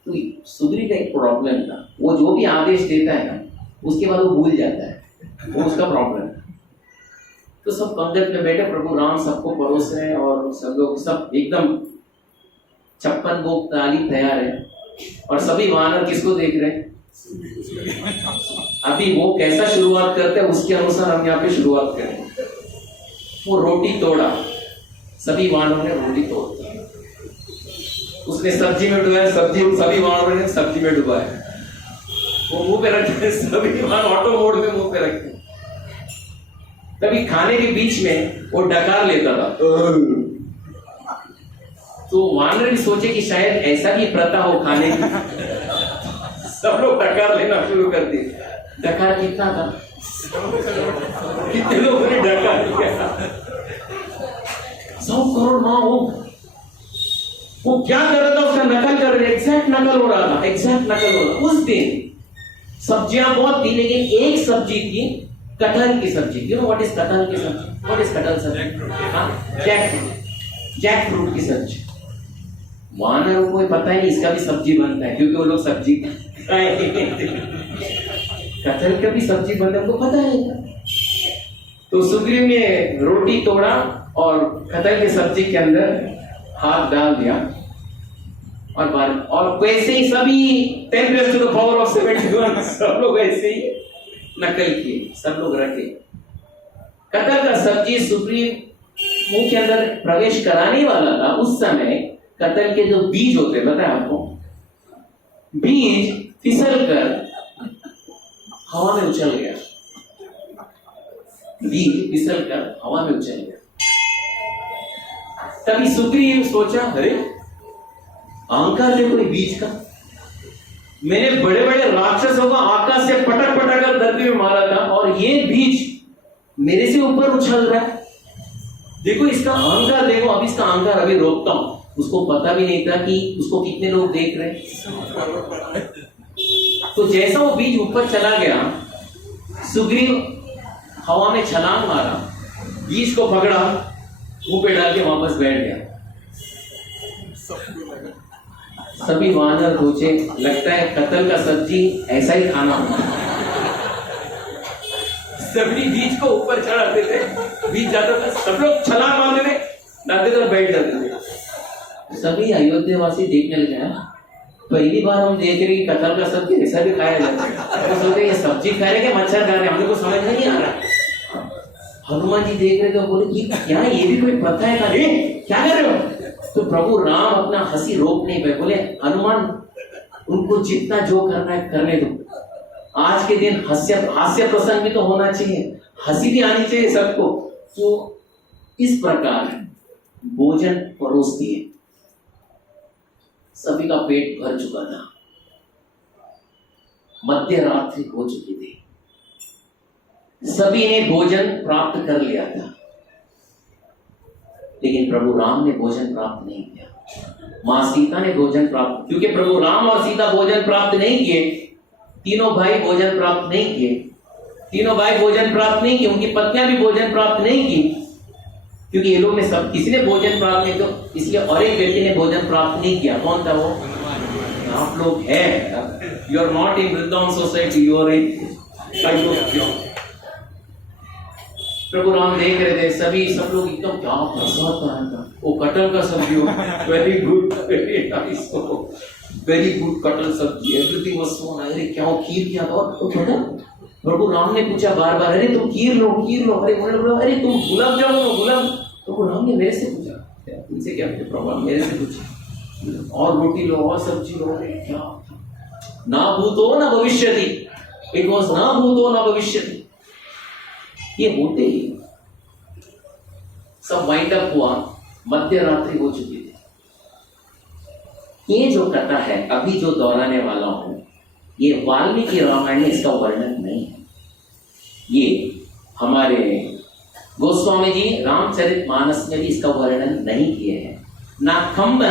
तो सुग्रीव का एक प्रॉब्लम था, वो जो भी आदेश देता है ना उसके बाद वो भूल जाता है, वो उसका प्रॉब्लम है। तो सब पंगत में बैठे, प्रभु राम सबको परोस रहे हैं और सब लोग सब एकदम 56 भोग थाली तैयार है और सभी वानर किसको देख रहे हैं? अभी वो कैसा शुरुआत करते हैं उसके अनुसार हम यहाँ पे शुरुआत करें। वो रोटी तोड़ा, सभी वानरों ने रोटी तोड़ दी, उसने सब्जी में डुबाया, सब्जी सभी वानरों ने सब्जी में डुबाया, वो मुंह पे रखे, सभी वानर ऑटो मोड में मुंह पे रखे। कभी खाने के बीच में वो डकार लेता था, तो वानर भी सोचे कि शायद ऐसा भी प्रथा हो खाने की, सब लोग डकार लेना शुरू कर दिए। डकार कितना था? कितने लोगों ने डकार लिया? 100 करोड़ माँ वो क्या कर रहा था? उसका नकल कर रहे, एग्जैक्ट नकल हो रहा था, एग्जैक्ट नकल हो रहा। उस दिन सब्जियां बहुत थी, लेकिन एक सब्जी थी कटहल की सब्जी। यू नो व्हाट इज कटहल की सब्जी? व्हाट इज कटहल सब्जी? जैक फ्रूट की सब्जी। वानरों को पता ही नहीं इसका भी सब्जी बनता है, क्योंकि वो लोग सब्जी कटहल का भी सब्जी बनता है, उनको पता है। तो सुग्रीव ने रोटी तोड़ा और कटहल की सब्जी के अंदर हाथ डाल दिया और वैसे ही सभी 10 raised to the power of 71 सब लोग ऐसे ही नकल किए, सब लोग रखे। कटहल का सब्जी सुग्रीव मुंह के अंदर प्रवेश कराने वाला था, उस समय कटहल के जो बीज होते हैं, पता है आपको, बीज फिसल कर हवा में उछल गया, बीज फिसल कर हवा में उछल गया। तभी सुग्रीव सोचा, अरे अहंकार देखो ये बीज का, मैंने बड़े बड़े राक्षसों को आकाश से पटक पटक कर धरती में मारा था और ये बीज मेरे से ऊपर उछल रहा है। देखो इसका अहंकार देखो, अब इसका अहंकार अभी रोकता हूं। उसको पता भी नहीं था कि उसको कितने लोग देख रहे हैं। तो जैसा वो बीज ऊपर चला गया, सुग्रीव हवा में छलांग मारा, बीज को पकड़ा, मुंह पे डाल के वापस बैठ गया। सभी वानर सोचे, लगता है कटहल का सब्जी ऐसा ही खाना होगा। सभी बीज को ऊपर चढ़ाते थे, बीज जाता था, सब लोग छलांग मारते थे, डालते थे, बैठ जाते थे। सभी अयोध्यावासी देखने लगे, पहली बार हम देख रहे कि कटहल का सब्जी ऐसा भी खाया जाता है। तो सोचे ये सब्जी खा रहे कि मच्छर खा रहे, हमने को समझ नहीं आ रहा। हनुमान जी देख रहे थे, बोले कि क्या ये भी कोई प्रथा है? अरे क्या कर रहे हो? तो प्रभु राम अपना हंसी रोक नहीं पाए, बोले हनुमान उनको जितना जो करना है करने दो, आज के दिन हास्य प्रसंग भी तो होना चाहिए, हंसी भी आनी चाहिए सबको। तो इस प्रकार भोजन परोस दिए, सभी का पेट भर चुका था, मध्य रात्रि हो चुकी थी, सभी ने भोजन प्राप्त कर लिया था, लेकिन प्रभु राम ने भोजन प्राप्त नहीं किया। मां सीता ने भोजन प्राप्त, क्योंकि प्रभु राम और सीता भोजन प्राप्त नहीं किए, तीनों भाई भोजन प्राप्त नहीं किए, तीनों भाई भोजन प्राप्त नहीं किए, उनकी पत्नियां भी भोजन प्राप्त नहीं की, क्योंकि ये लोग ने सब, किसी ने भोजन प्राप्त नहीं, तो इसलिए और एक व्यक्ति ने भोजन प्राप्त नहीं किया। कौन था वो? आप लोग हैं, you are not in Vrindavan society, you are in. प्रभु राम देख रहे थे, सब लोग एकदम क्या प्रसाद था, वो कटहल का सब्जी हो, very good, very nice, very good कटहल सब्जी, एवरीथिंग वाज सो नाइस। अरे क्या खीर किया था? और प्रभु राम ने पूछा बार बार, अरे तुम खीर लो, खीर लो। अरे उन्होंने बोला, अरे तुम गुलाब जामुन लो, गुलाब। प्रभु राम ने मेरे से पूछा, तुमसे क्या प्रॉब्लम? मेरे से पूछा, और रोटी लो और सब्जी लो। अरे क्या, ना भूतो ना भविष्यति, इट वाज ना भूतो ना भविष्यति। ये होते ही सब वाइंड अप हुआ, मध्य रात्रि हो चुकी थी। ये जो कथा है अभी जो दोहराने वाला हूं, ये वाल्मीकि रामायण में इसका वर्णन नहीं है, ये हमारे गोस्वामी जी रामचरितमानस में भी इसका वर्णन नहीं किए हैं, ना खम्ब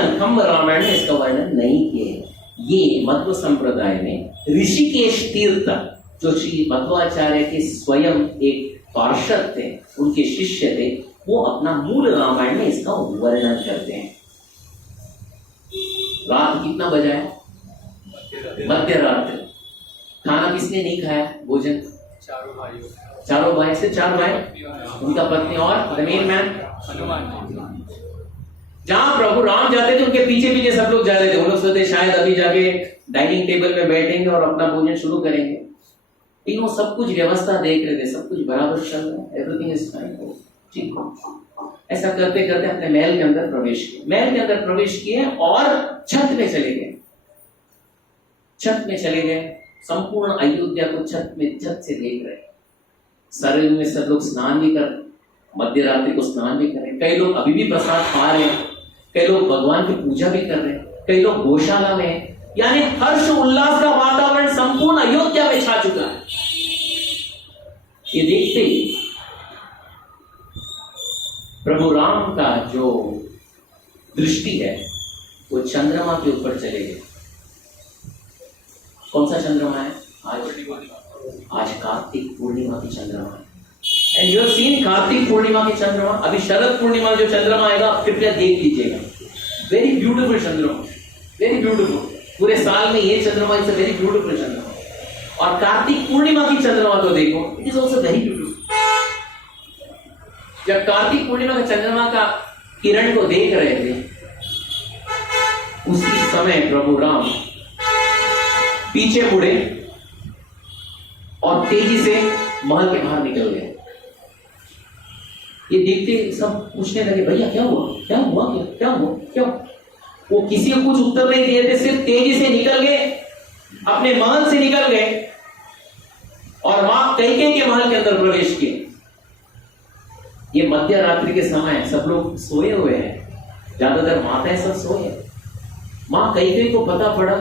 रामायण में इसका वर्णन नहीं किए हैं। ये मध्व संप्रदाय में ऋषिकेश तीर्थ, जो श्री मध्वाचार्य के स्वयं एक पार्षद थे, उनके शिष्य थे, वो अपना मूल रामायण में इसका वर्णन करते हैं। रात कितना बजा है? मध्य रात्रि। खाना किसने नहीं खाया? भोजन चारों भाई से 4 भाई, उनका पत्नी और द मेन मैन जहां प्रभु राम जाते थे उनके पीछे पीछे सब लोग जा रहे थे। वो लोग सोचते शायद अभी जाके डाइनिंग टेबल में बैठेंगे और अपना भोजन शुरू करेंगे, लेकिन वो सब कुछ व्यवस्था देख रहे थे, सब कुछ बराबर चल रहा है, एवरीथिंग इज फाइन, ठीक है। ऐसा करते करते अपने महल के अंदर प्रवेश किए, महल के अंदर प्रवेश किए और छत में चले गए, छत में चले गए। संपूर्ण अयोध्या को छत से देख रहे। सरयू में सब लोग स्नान भी कर रहे, मध्य रात्रि को स्नान भी कर रहे, कई लोग अभी भी प्रसाद खा रहे हैं, कई लोग भगवान की पूजा भी कर रहे हैं, कई लोग गौशाला में हैं। यानी हर्ष उल्लास का वातावरण संपूर्ण अयोध्या में छा चुका है। ये देखते ही प्रभु राम का जो दृष्टि है वो चंद्रमा के ऊपर चले गए। कौन सा चंद्रमा है? आज कार्तिक पूर्णिमा की चंद्रमा है। And you have seen Kartik Purnima की चंद्रमा। अभी शरद पूर्णिमा जो चंद्रमा आएगा आप कृपया देख लीजिएगा, वेरी ब्यूटीफुल चंद्रमा, वेरी ब्यूटीफुल। पूरे साल में ये चंद्रमा इज अ वेरी ब्यूटीफुल चंद्रमा। और कार्तिक पूर्णिमा की चंद्रमा को देखो, it is also very beautiful. जब कार्तिक पूर्णिमा के चंद्रमा का किरण को देख रहे थे, उसी समय प्रभु राम पीछे मुड़े और तेजी से महल के बाहर निकल गए। ये देखते सब पूछने लगे, भैया क्या हुआ, क्या हुआ, क्या हुआ, क्या? वो किसी को कुछ उत्तर नहीं दिए थे, सिर्फ तेजी से निकल गए, अपने महल से निकल गए और मां कैकेयी के महल के अंदर प्रवेश किए। ये मध्य रात्रि के समय सब लोग सोए हुए हैं, ज्यादातर माताएं सब सोए। मां कैकेयी को पता पड़ा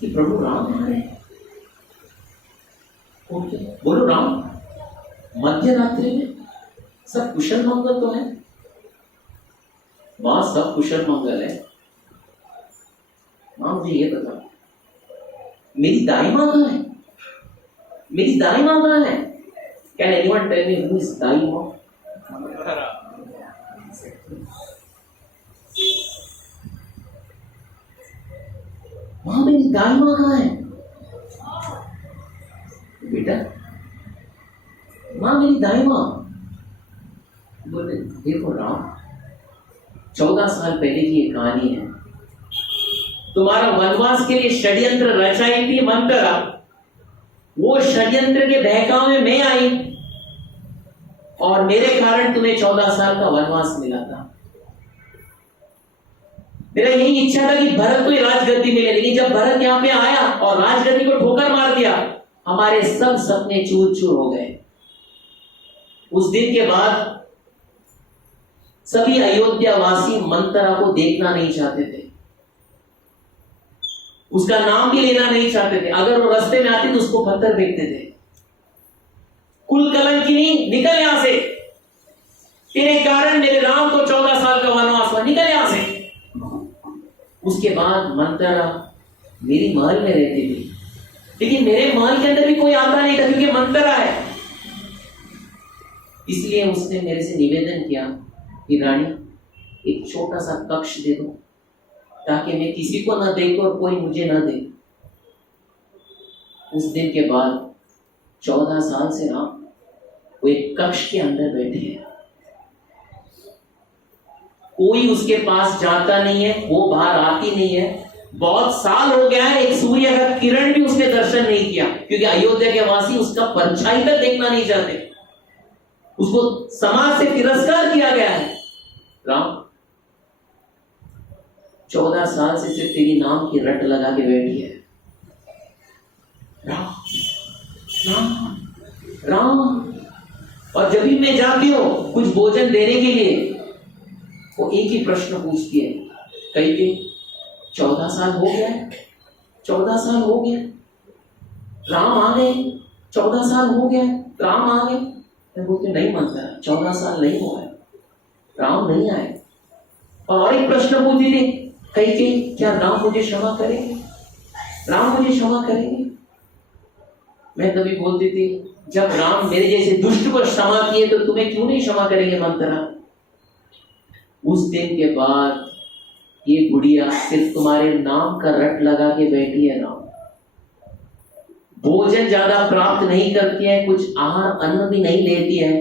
कि प्रभु राम आ रहे हैं। बोलो राम, मध्य रात्रि में सब कुशल मंगल तो है? मां सब कुशल मंगल है। मां मुझे ये बता, मेरी दाई मां कहां है? मेरी दाई मां कहां है? Can anyone tell me who is Dai Maa? मां मेरी दाई मां कहां है? बेटा, मां मेरी दाई मां। बोले देखो राम, 14 साल पहले की ये कहानी है। तुम्हारा वनवास के लिए षड्यंत्र रचाई थी मंत्रा, वो षड्यंत्र के बहकाव में मैं आई और मेरे कारण तुम्हें 14 साल का वनवास मिला था। मेरा यही इच्छा था कि भरत को राजगद्दी मिले, लेकिन जब भरत यहां पे आया और राजगद्दी को ठोकर मार दिया, हमारे सब सपने चूर चूर हो गए। उस दिन के बाद सभी अयोध्यावासी मंत्रा को देखना नहीं चाहते थे, उसका नाम भी लेना नहीं चाहते थे। अगर वो रास्ते में आती तो उसको पत्थर फेंकते थे। कुल कलंकिनी, निकल यहां से, तेरे कारण मेरे राम को 14 साल का वनवास हुआ, निकल यहां से। उसके बाद मंत्रा मेरी महल में रहती थी, लेकिन मेरे महल के अंदर भी कोई आता नहीं था क्योंकि मंत्रा है। इसलिए उसने मेरे से निवेदन किया कि रानी एक छोटा सा कक्ष दे दो, ताकि मैं किसी को ना देखूं और कोई मुझे ना देखे। उस दिन के बाद 14 साल से राम वो एक कक्ष के अंदर बैठे हैं, कोई उसके पास जाता नहीं है, वो बाहर आती नहीं है। बहुत साल हो गया है, एक सूर्य का किरण भी उसने दर्शन नहीं किया, क्योंकि अयोध्या के वासी उसका परछाई तक देखना नहीं चाहते, उसको समाज से तिरस्कार किया गया है। राम 14 साल से सिर्फ तेरी नाम की रट लगा के बैठी है। राम राम राम। और जब भी मैं जाती हूं कुछ भोजन देने के लिए, वो एक ही प्रश्न पूछती है, कहीं के 14 साल हो गया है, 14 साल हो गया, राम आ गए, 14 साल हो गया, राम आ गए। मैं बोलती नहीं मानता, 14 साल नहीं हुआ है, राम नहीं आए। और एक प्रश्न पूछती थी, कहीं के क्या राम मुझे क्षमा करेंगे, राम मुझे क्षमा करेंगे? मैं तभी बोलती थी, जब राम मेरे जैसे दुष्ट को क्षमा किए तो तुम्हें क्यों नहीं क्षमा करेंगे मंत्रा? उस दिन के बाद ये गुड़िया सिर्फ तुम्हारे नाम का रट लगा के बैठी है। राम भोजन ज्यादा प्राप्त नहीं करती है, कुछ आहार अन्न भी नहीं लेती है,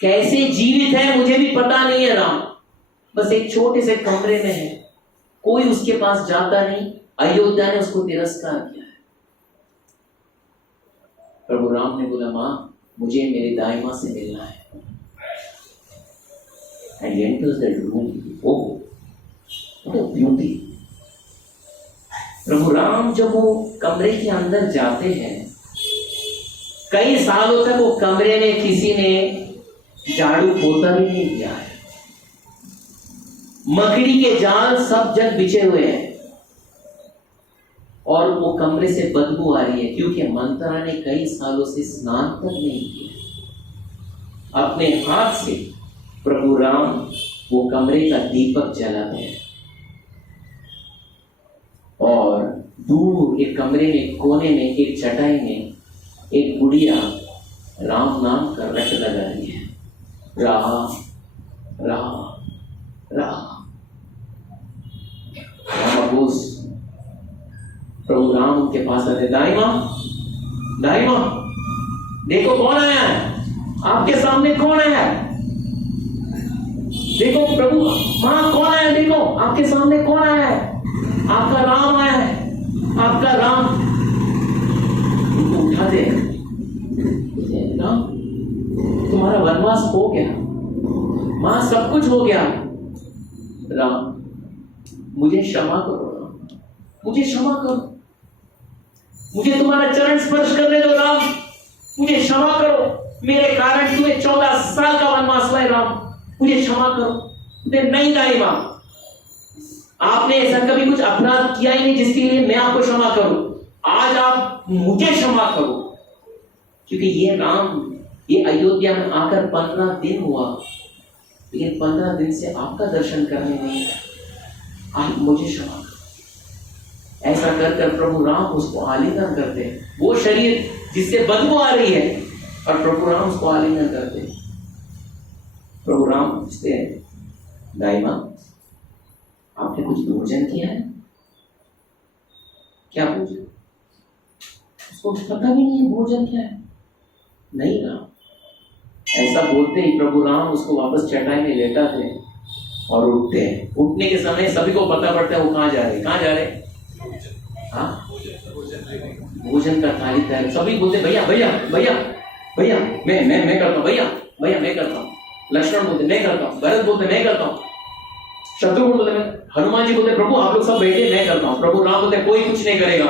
कैसे जीवित है मुझे भी पता नहीं है राम। बस एक छोटे से कमरे में है, कोई उसके पास जाता नहीं। अयोध्या ने उसको तिरस्कार किया है। प्रभु राम ने बोला, मां मुझे मेरी दाई मां से मिलना है। And he enters that room. Oh, what a beauty! प्रभु राम जब वो कमरे के अंदर जाते हैं, कई सालों तक वो कमरे में किसी ने झाड़ू पोता भी नहीं किया है। मकड़ी के जाल सब जग बिछे हुए हैं और वो कमरे से बदबू आ रही है, क्योंकि मंत्रा ने कई सालों से स्नान तक नहीं किया। अपने हाथ से प्रभु राम वो कमरे का दीपक जलाते हैं और दूर एक कमरे में कोने में एक चटाई में एक बुढ़िया राम नाम का रट लगा रही है, राम राम राम। प्रभु राम उनके पास आते, दाई मां देखो कौन आया है, आपके सामने कौन आया है, देखो प्रभु मां कौन आया, देखो आपके सामने कौन आया है, आपका राम आया है, आपका राम। उठा दे, राम तुम्हारा वनवास हो गया, मां सब कुछ हो गया, राम मुझे क्षमा करो, राम मुझे क्षमा करो, मुझे तुम्हारा चरण स्पर्श करने दो, राम मुझे क्षमा करो, मेरे कारण तुम्हें 14 साल का वनवास हुआ है, राम मुझे क्षमा करो। नहीं दाई मां, आपने ऐसा कभी कुछ अपराध किया ही नहीं जिसके लिए मैं आपको क्षमा करूं, आज आप मुझे क्षमा करो, क्योंकि ये राम ये अयोध्या में आकर 15 दिन हुआ, लेकिन 15 दिन से आपका दर्शन करने नहीं आया, आप मुझे क्षमा करो। ऐसा कर कर प्रभु राम उसको आलिंगन करते हैं, वो शरीर जिससे बदबू आ रही है, और प्रभु राम उसको आलिंगन करते हैं। प्रभु राम पूछते हैं, दाई मां आपने कुछ भोजन किया है? क्या भोजन? उसको पता भी नहीं है भोजन क्या है। नहीं राम। ऐसा बोलते ही प्रभु राम उसको वापस चटाई में लेटाते हैं और उठते हैं। उठने के समय सभी को पता पड़ता है वो कहाँ जा रहे, कहाँ जा रहे? हाँ भोजन का थाली तैयार। सभी बोलते भैया भैया भैया भैया मैं करता हूँ, भैया भैया मैं करता हूँ। लक्ष्मण बोलते मैं करता हूँ, भरत बोलते मैं करता हूँ, शत्रुघ्न बोलते मैं, हनुमान जी बोलते प्रभु आप लोग सब बैठे मैं करता हूँ। प्रभु राम बोलते कोई कुछ नहीं करेगा,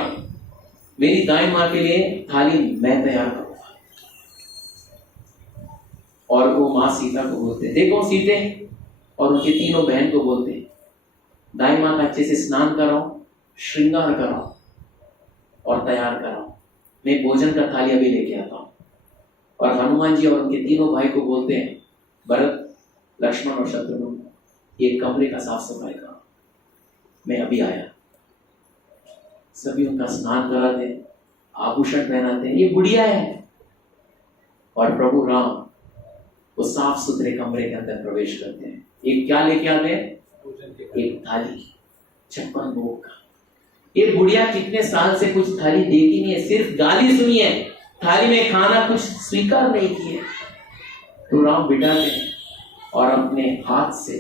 मेरी दाई मां के लिए थाली मैं तैयार करूंगा। और वो माँ सीता को बोलते देखो सीते, और उनके तीनों बहन को बोलते दाई मां का अच्छे से स्नान कराओ, श्रृंगार कराओ और तैयार कराओ, मैं भोजन का थाली अभी लेके आता हूं। और हनुमान जी और उनके तीनों भाई को बोलते हैं भरत लक्ष्मण और शत्रुघ्न ये कमरे का साफ सफाई करो, मैं अभी आया। सभी उनका स्नान कराते, आभूषण पहनाते, ये बुढ़िया है। और प्रभु राम वो साफ सुथरे कमरे के अंदर प्रवेश करते हैं। एक क्या लेके आते हैं? एक थाली 56 भोग का। ये बुढ़िया कितने साल से कुछ थाली देखी नहीं है, सिर्फ गाली सुनी है, थाली में खाना कुछ स्वीकार नहीं किया। तो राम बिठाते हैं और अपने हाथ से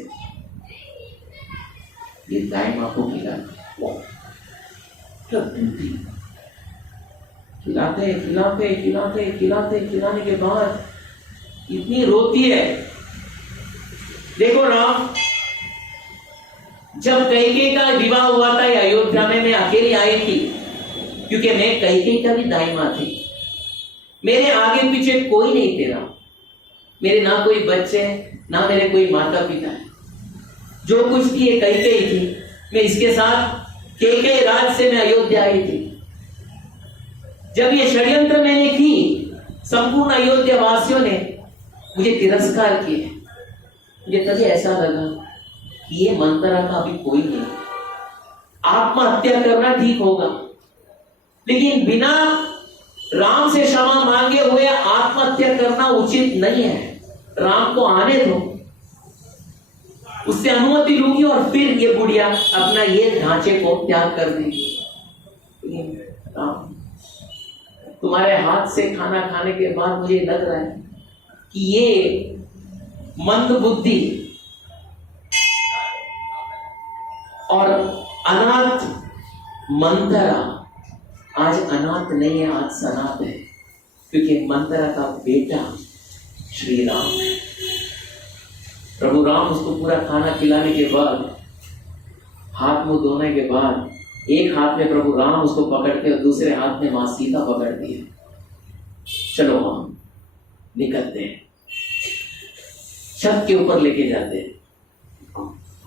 ये दाई मां को खिलाते, खिलाते खिलाते खिलाते खिलाते खिलाने के बाद इतनी रोती है। देखो राम जब कैकेयी का विवाह हुआ था अयोध्या में, मैं अकेली आई थी, क्योंकि मैं कैकेयी का भी दाई मां थी। मेरे आगे पीछे कोई नहीं थे राम, मेरे ना कोई बच्चे ना मेरे कोई माता पिता है। जो कुछ थी ये कैकेयी थी। मैं इसके साथ कैकेयी राज से मैं अयोध्या आई थी। जब ये षड्यंत्र मैंने की, संपूर्ण अयोध्या वासियों ने मुझे तिरस्कार किया। मुझे तभी ऐसा लगा कि ये मंत्रा का अभी कोई नहीं, आत्महत्या करना ठीक होगा, लेकिन बिना राम से क्षमा मांगे हुए आत्महत्या करना उचित नहीं है। राम को आने दो, उससे अनुमति लूंगी और फिर ये बुढ़िया अपना ये ढांचे को त्याग कर देगी। राम तुम्हारे हाथ से खाना खाने के बाद मुझे लग रहा है कि ये मंद बुद्धि और अनाथ मंथरा आज अनाथ नहीं है, आज सनाथ है, क्योंकि मंथरा का बेटा श्री राम है। प्रभु राम उसको पूरा खाना खिलाने के बाद, हाथ मुंह धोने के बाद, एक हाथ में प्रभु राम उसको पकड़ते और दूसरे हाथ में मां सीता पकड़ती है। चलो मां, निकलते हैं। छत के ऊपर लेके जाते हैं,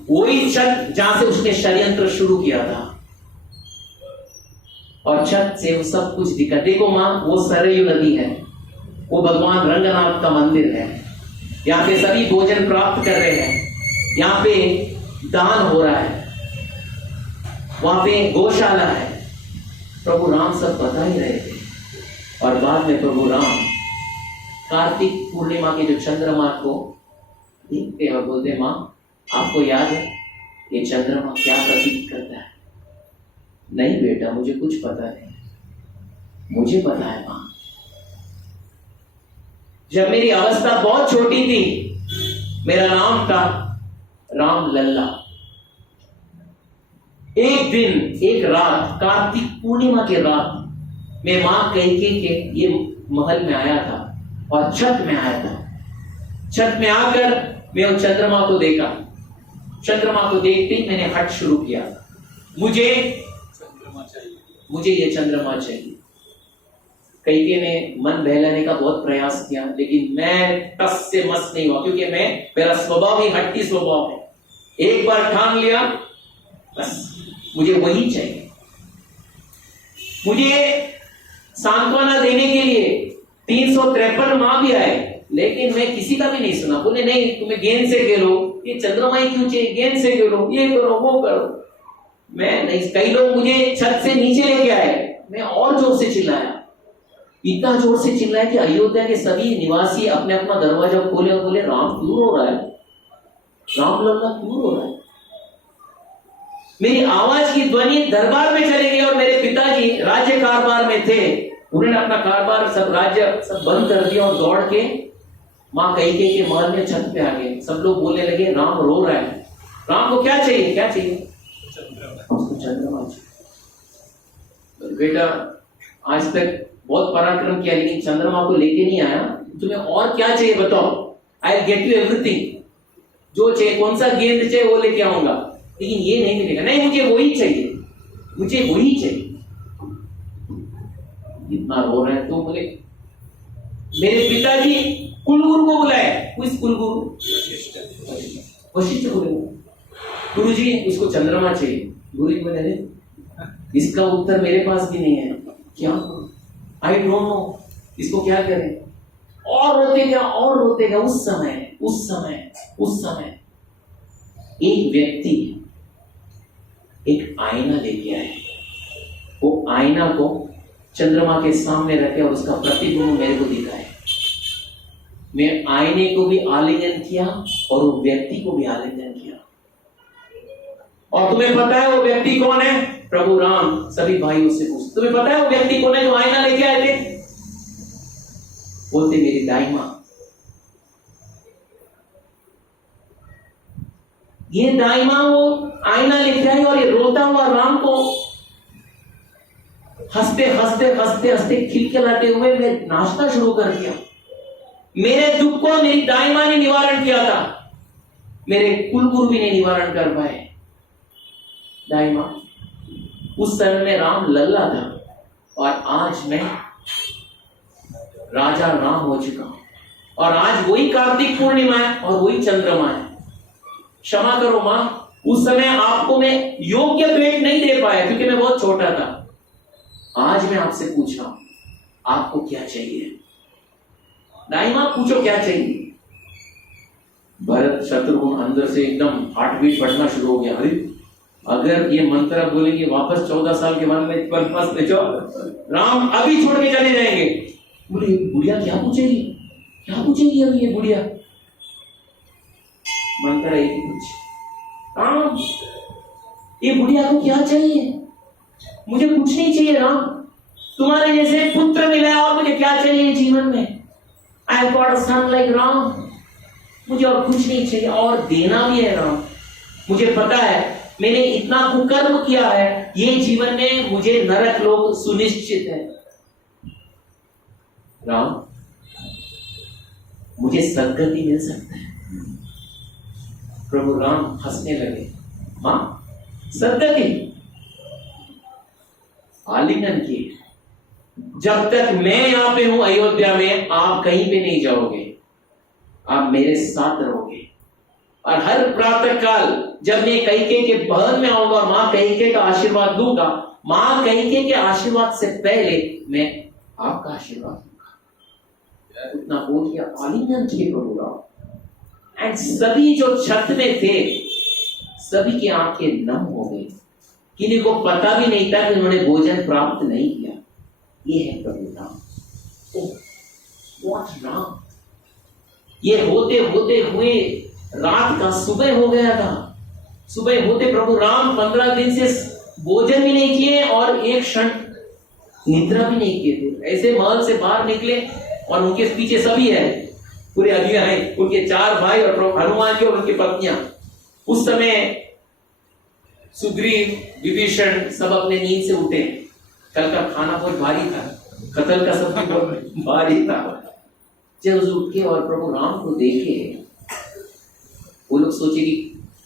वही छत जहां से उसने षड्यंत्र शुरू किया था, और छत से वो सब कुछ दिखा। देखो मां, वो सरयू नदी है, वो भगवान रंगनाथ का मंदिर है, यहाँ पे सभी भोजन प्राप्त कर रहे हैं, यहाँ पे दान हो रहा है, वहां पे गौशाला है। प्रभु राम सब बता ही रहे थे। और बाद में प्रभु राम कार्तिक पूर्णिमा के जो चंद्रमा को देखते और बोलते, मां आपको याद है ये चंद्रमा क्या प्रतीक करता है? नहीं बेटा, मुझे कुछ पता नहीं, मुझे पता है मां। जब मेरी अवस्था बहुत छोटी थी, मेरा नाम था राम लल्ला। एक दिन, एक रात, कार्तिक पूर्णिमा के रात, मैं मां कैकेयी के ये महल में आया था और छत में आया था। छत में आकर मैं उस चंद्रमा को देखा। चंद्रमा को देखते ही मैंने हट शुरू किया, मुझे ये चंद्रमा चाहिए। कैकेयी ने मन बहलाने का बहुत प्रयास किया, लेकिन मैं टस से मस नहीं हुआ, क्योंकि मेरा स्वभाव ही हट्टी स्वभाव है। एक बार ठान लिया, बस मुझे वही चाहिए। मुझे सांत्वना देने के लिए 353 मां भी आए, लेकिन मैं किसी का भी नहीं सुना। बोले नहीं, तुम्हें गेंद से खेलो, ये चंद्रमा ही क्यों चाहिए, गेंद से खेलो, ये करो वो करो। मैं नहीं। कई लोग मुझे छत से नीचे लेके आए, मैं और जोर से चिल्लाया, इतना जोर से चिल्लाया कि अयोध्या के सभी निवासी अपने अपना दरवाजा खोले और बोले, राम क्यों रो रहा है, राम लल्ला क्यों रो रहा है। मेरी आवाज की ध्वनि दरबार में चली गई, और मेरे पिताजी राज्य कारभार में थे, उन्होंने अपना कारभार सब राज्य सब बंद कर दिया और दौड़ के मां कैकेयी के महल में छत पे आ गए। सब लोग बोलने लगे, राम रो रहा है, राम को क्या चाहिए, क्या चाहिए? उसको चंद्रमा चाहिए। बेटा आज तक बहुत पराक्रम किया, लेकिन चंद्रमा को लेके नहीं आया, तुम्हें और क्या चाहिए बताओ, आई गेट यू एवरीथिंग। जो चाहिए, कौन सा गेंद चाहिए वो लेके आऊंगा, लेकिन ये नहीं मिलेगा। नहीं, मुझे वही चाहिए, मुझे वही चाहिए। इतना रो रहे हैं तो बोले, मेरे पिताजी कुलगुरु को बुलाए। किस कुलगुरु? वशिष्ठ बोले, गुरु जी उसको चंद्रमा चाहिए। गुरु जी बोले, इसका उत्तर मेरे पास भी नहीं है, क्या? आई डोंट नो, इसको क्या करें? और रोते गया और रोते गया। उस समय एक व्यक्ति एक आईना लेके आए। वो आईना को चंद्रमा के सामने रखे और उसका प्रतिबिंब मेरे को दिखाए। मैं आईने को भी आलिंगन किया और वो व्यक्ति को भी आलिंगन किया। और तुम्हें पता है वो व्यक्ति कौन है? प्रभु राम सभी भाइयों से पूछ, तुम्हें पता है वो व्यक्ति कौन है जो आईना लेके आए थे? बोलते, मेरी दाई मां। ये दाई मां वो आईना लेके आई और ये रोता हुआ राम को हंसते हंसते खिलखिलाते हुए मैं नाचना शुरू कर दिया। मेरे दुख को मेरी दाई मां ने निवारण किया था, मेरे कुलगुरु भी नहीं निवारण कर पाए। दाई मां, उस समय में राम लल्ला था और आज मैं राजा राम हो चुका हूं। और आज वही कार्तिक पूर्णिमा है और वही चंद्रमा है। क्षमा करो मां, उस समय आपको मैं योग्य भेंट नहीं दे पाया क्योंकि मैं बहुत छोटा था। आज मैं आपसे पूछ रहा हूं, आपको क्या चाहिए? दाई मां पूछो क्या चाहिए? भरत शत्रुघ्न अंदर से एकदम हार्ट बीट बढ़ना शुरू हो गया। अरे अगर ये मंत्र बोलेंगे वापस 14 साल के बाद में वापस ले जाओ, राम अभी छोड़ के चले जाएंगे। बोले बुढ़िया क्या पूछेगी, क्या पूछेगी अभी ये बुढ़िया? मंत्र एक ही पूछ, राम ये बुढ़िया को क्या चाहिए? मुझे कुछ नहीं चाहिए राम, तुम्हारे जैसे पुत्र मिला है और मुझे क्या चाहिए जीवन में? I have got a son like Ram, मुझे और कुछ नहीं चाहिए और देना भी है राम। मुझे पता है मैंने इतना कुकर्म किया है, ये जीवन में मुझे नरक लोक सुनिश्चित है। राम, मुझे सद्गति मिल सकता है। प्रभु राम हंसने लगे। हाँ, सद्गति, आलिंगन किए। जब तक मैं यहां पे हूं अयोध्या में, आप कहीं पे नहीं जाओगे, आप मेरे साथ रहोगे। और हर प्रातः काल जब मैं कैकेयी के भवन में आऊंगा, मां कैकेयी का आशीर्वाद दूंगा, मां कैकेयी के आशीर्वाद से पहले मैं आपका आशीर्वाद दूंगा। उतना बोल के आलिंगन किए प्रभु राम। एंड सभी जो छत में थे, सभी की आंखें नम हो गई। किन्हीं को पता भी नहीं था कि उन्होंने भोजन प्राप्त नहीं किया। ये है प्रभु राम। व्हाट राम। ये होते होते हुए रात का सुबह हो गया था। सुबह होते प्रभु राम 15 दिन से भोजन भी नहीं किए और एक क्षण निद्रा भी नहीं किए थे। ऐसे महल से बाहर निकले और उनके पीछे सभी है, पूरे अलिया है, उनके 4 भाई और हनुमान जी और उनकी पत्नियां। उस समय सुग्रीव, विभीषण सब अपने नींद से उठे। कल का खाना बहुत भारी था, कतल का सब्जी बहुत भारी था। जब उठ के और प्रभु राम को देखे, वो लोग सोचे कि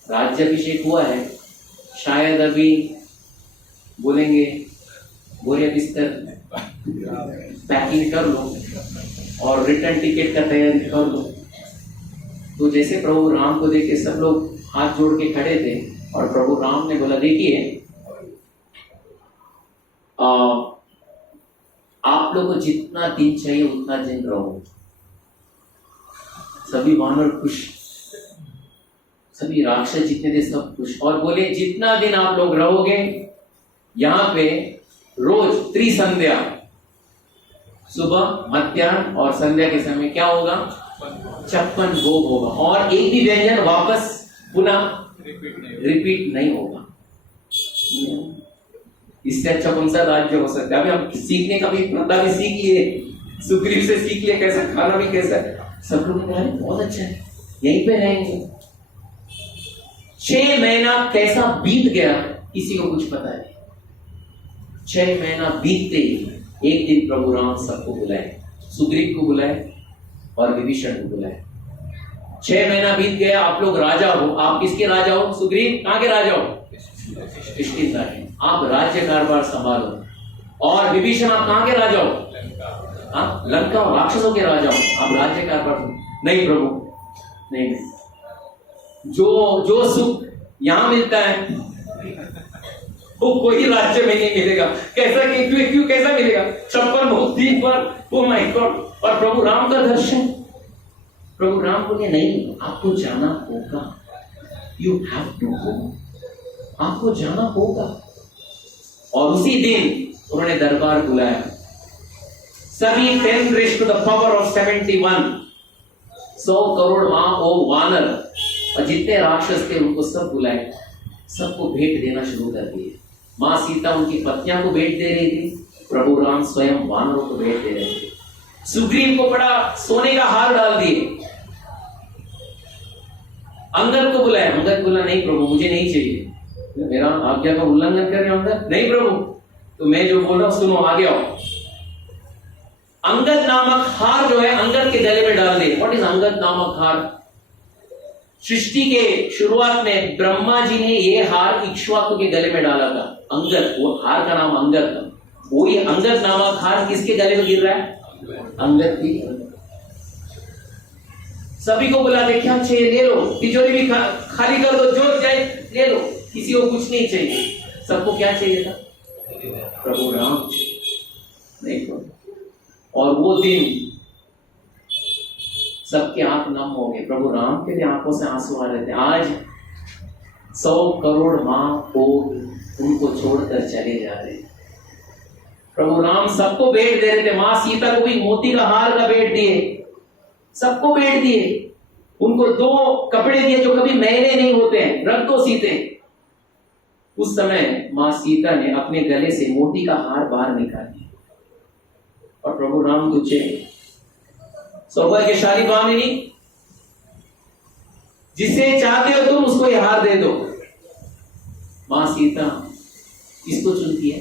राज्याभिषेक हुआ है, शायद अभी बोलेंगे बोरिया बिस्तर पैकिंग कर लो और रिटर्न टिकट का तैयारी कर लो। तो जैसे प्रभु राम को देखे सब लोग हाथ जोड़ के खड़े थे और प्रभु राम ने बोला, देखिए आप लोगों को जितना दिन चाहिए उतना दिन रहो। सभी वानर खुश, सभी राक्षस जितने थे सब खुश, और बोले जितना दिन आप लोग रहोगे यहाँ पे, रोज त्रिसंध्या, सुबह, मध्याह्न और संध्या के समय क्या होगा, 56 भोग होगा और एक भी व्यंजन वापस पुनः रिपीट नहीं होगा। इससे अच्छा कौन सा राज्य हो सकता है। अभी हम सीखने का भी प्रथा भी सीख लिए, सुग्रीव से सीख लिए कैसा खाना भी कैसा है। सब लोग बहुत अच्छा है, यहीं पे रहेंगे। 6 महीना कैसा बीत गया किसी को कुछ पता नहीं। 6 महीना बीतते ही एक दिन प्रभु राम सबको बुलाए, सुग्रीव को बुलाए और विभीषण को बुलाए। 6 महीना बीत गया, आप लोग राजा हो। आप किसके राजा हो? सुग्रीव कहां के राजा हो? किसकिंधा के। आप राज्य कारभार संभालो। और विभीषण आप कहां के राजा हो? लंका और राक्षसों के राजा हो। आप राज्य कारभार नहीं प्रभु, नहीं, जो सुख यहां मिलता है वो कोई राज्य में नहीं मिलेगा। कैसा क्यों कैसा मिलेगा? 56 भोग 3 बार, ओ माय गॉड। और प्रभु राम का दर्शन, प्रभु राम बोले नहीं, आपको जाना होगा, यू हैव टू गो, आपको जाना होगा। और उसी दिन उन्होंने दरबार बुलाया। सभी 10 raised to the power of 71, 100 crore वानर और जितने राक्षस थे उनको सब बुलाए, सबको भेंट देना शुरू कर दिए। माँ सीता उनकी पत्नियां को भेंट दे रही थी, प्रभु राम स्वयं वानरों को भेंट दे रहे थे। सुग्रीव को बड़ा सोने का हार डाल दिए। अंगद को बुलाया, अंगद बोला नहीं प्रभु मुझे नहीं चाहिए, मेरा आज्ञा का उल्लंघन कर रहे हो अंगद। नहीं प्रभु, तो मैं जो बोल रहा हूं सुनो, आगे आओ। अंगद नामक हार जो है अंगद के गले में डाल दे। व्हाट इज अंगद नामक हार? सृष्टि के शुरुआत में ब्रह्मा जी ने ये हार इक्ष्वाकु के गले में डाला था। अंगद, वो हार का नाम अंगद था। वो ये अंगद नामक हार किसके गले में गिर रहा है? अंगद की। सभी को बुला दे, क्या चाहिए ले लो, तिजोरी भी खाली कर दो, जो जाए ले लो, किसी को कुछ नहीं चाहिए। सबको क्या चाहिए था? प्रभु राम। नहीं तो, और वो दिन सबके आंख नम हो गए। प्रभु राम के भी आंखों से आंसू आ रहे थे। आज 100 करोड़ मां को उनको छोड़कर चले जा रहे। प्रभु राम सबको भेंट दे रहे थे। मां सीता को भी मोती का हार का भेंट दिए, सबको भेंट दिए। उनको 2 कपड़े दिए जो कभी मैले नहीं होते हैं, रख दो सीते। उस समय मां सीता ने अपने गले से मोती का हार बाहर निकाल दिया और प्रभु राम तुझे सौभाग्यशाली भामिनी, जिसे चाहते हो तुम उसको यह हार दे दो। माँ सीता किसको चुनती है?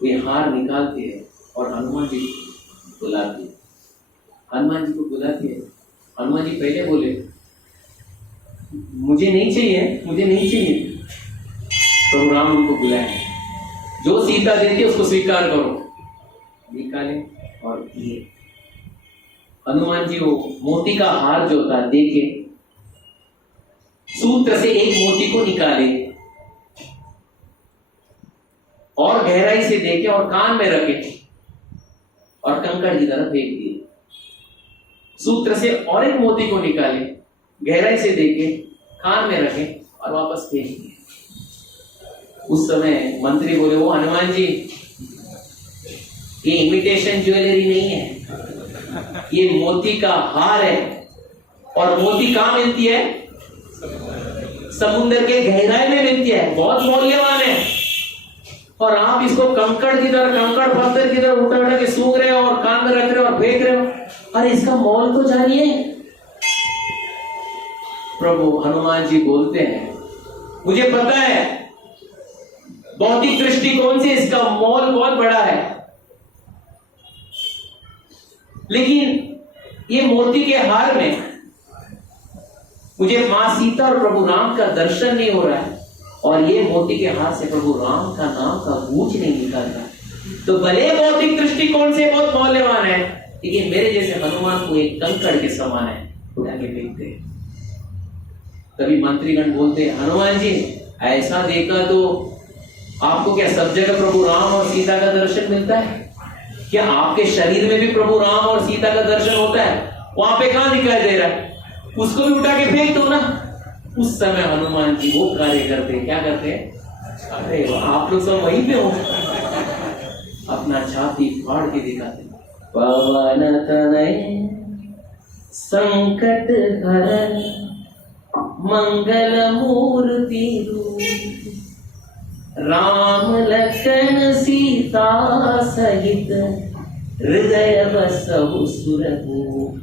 वे हार निकालती है और हनुमान जी को बुलाती है। हनुमान जी को बुलाती है। हनुमान जी पहले बोले मुझे नहीं चाहिए, मुझे नहीं चाहिए। प्रभु राम उनको बुलाए, जो सीता देती है उसको स्वीकार करो। निकाले और दिए। हनुमान जी वो मोती का हार जो था देके सूत्र से एक मोती को निकाले और गहराई से देखे और कान में रखे और कंकड़ की तरफ फेंक दिए। सूत्र से और एक मोती को निकाले, गहराई से देखे, कान में रखे और वापस फेंक दिए। उस समय मंत्री बोले, वो हनुमान जी ये इमिटेशन ज्वेलरी नहीं है, ये मोती का हार है। और मोती कहां मिलती है? समुद्र के गहराई में मिलती है, बहुत मूल्यवान है। और आप इसको कंकड़ की तरह, कंकड़ पत्थर की तरह उठा उठा के सूंघ रहे हो और कान में रख रहे हो और फेंक रहे हो। अरे इसका मोल तो जानिए। प्रभु हनुमान जी बोलते हैं, मुझे पता है भौतिक दृष्टिकोण से इसका मोल बहुत बड़ा है, लेकिन ये मोती के हार में मुझे मां सीता और प्रभु राम का दर्शन नहीं हो रहा है और ये मोती के हार से प्रभु राम का नाम का गूंज नहीं निकलता। तो भले भौतिक दृष्टिकोण से बहुत मौल्यवान है, लेकिन मेरे जैसे हनुमान को एक कंकड़ के समान है, उठा के फेंकते हैं। तभी मंत्रीगण बोलते हैं, हनुमान जी ऐसा देखा तो आपको क्या सब जगह प्रभु राम और सीता का दर्शन मिलता है? क्या आपके शरीर में भी प्रभु राम और सीता का दर्शन होता है? वहां पे कहां दिखाई दे रहा है? उसको भी उठा के फेंक दो ना। उस समय हनुमान जी वो कार्य करते हैं। क्या करते हैं? अरे आप लोग सब वहीं पे हो। अपना छाती फाड़ के दिखाते हैं, पवन तनय संकट हरण मंगल मूर्ति राम लखन सीता सहित हृदय बसहु सुरभूप।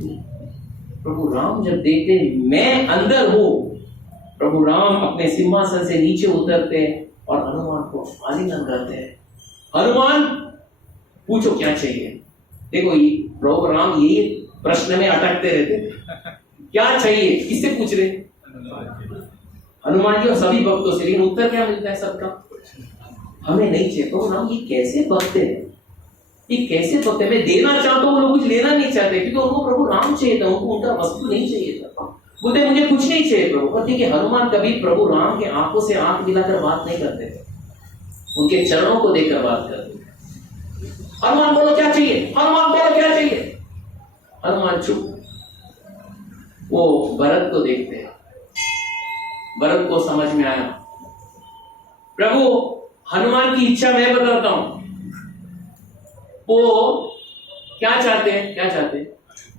प्रभु राम जब देखते मैं अंदर हूं, प्रभु राम अपने सिंहासन से नीचे उतरते और हनुमान को आलिंगन करते हैं। हनुमान पूछो क्या चाहिए? देखो ये प्रभु राम यही प्रश्न में अटकते रहते, क्या चाहिए? किससे पूछ रहे? हनुमान जी और सभी भक्तों से। लेकिन उत्तर क्या मिलता है सबका? हमें नहीं चाहिए। प्रभु राम ये कैसे भक्त है, ये कैसे भक्त है? मैं देना चाहता हूँ, वो लोग कुछ लेना नहीं चाहते, क्योंकि उनको प्रभु राम चाहिए था, उनको उनका वस्तु नहीं चाहिए था। बोलते मुझे कुछ नहीं चाहिए प्रभु। पर देखिए हनुमान कभी प्रभु राम के आंखों से आंख मिलाकर बात नहीं करते थे, उनके चरणों को देखकर बात करते थे। हनुमान बोलो क्या चाहिए, हनुमान बोलो क्या चाहिए। हनुमान चुप। वो भरत को देखते हैं। भरत को समझ में आया, प्रभु हनुमान की इच्छा मैं बताता हूं। वो क्या चाहते हैं? क्या चाहते हैं?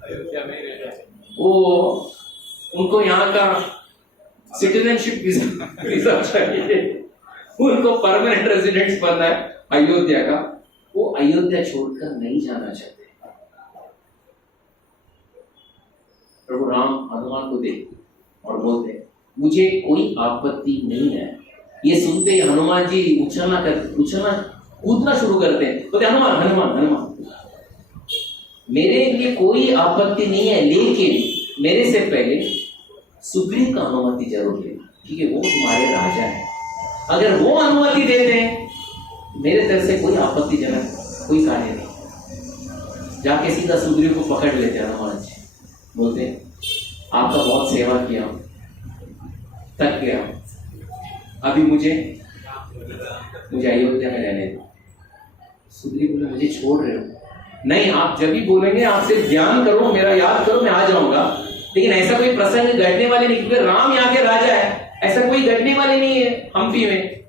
अयोध्या में रहना है। वो उनको यहाँ का सिटीजनशिप वीजा चाहिए, उनको परमानेंट रेजिडेंट्स बनना है अयोध्या का। वो अयोध्या छोड़कर नहीं जाना चाहते। प्रभु राम हनुमान को देखते और बोलते मुझे कोई आपत्ति नहीं है। ये सुनते ही हनुमान जी उछलना कूदना शुरू करते हैं। बोलते हनुमान हनुमान हनुमान मेरे लिए कोई आपत्ति नहीं है, लेकिन मेरे से पहले सुग्रीव का अनुमति जरूर लेना, ठीक है? वो तुम्हारे राजा है। अगर वो अनुमति देते हैं, मेरे तरफ से कोई आपत्तिजनक कोई कार्य नहीं। जाके सीधा सुग्रीव को पकड़ लेते हैं हनुमान जी। बोलते आपका बहुत सेवा किया, थक गया, अभी मुझे अयोध्या में रहने दो। सुग्रीव बोले मुझे छोड़ रहे हो? नहीं, आप जब भी बोलेंगे आप सिर्फ ध्यान करो, मेरा याद करो, मैं आ जाऊंगा। लेकिन ऐसा कोई प्रसंग घटने वाले नहीं, क्योंकि राम यहाँ के राजा है, ऐसा कोई घटने वाले नहीं है हम्पी में।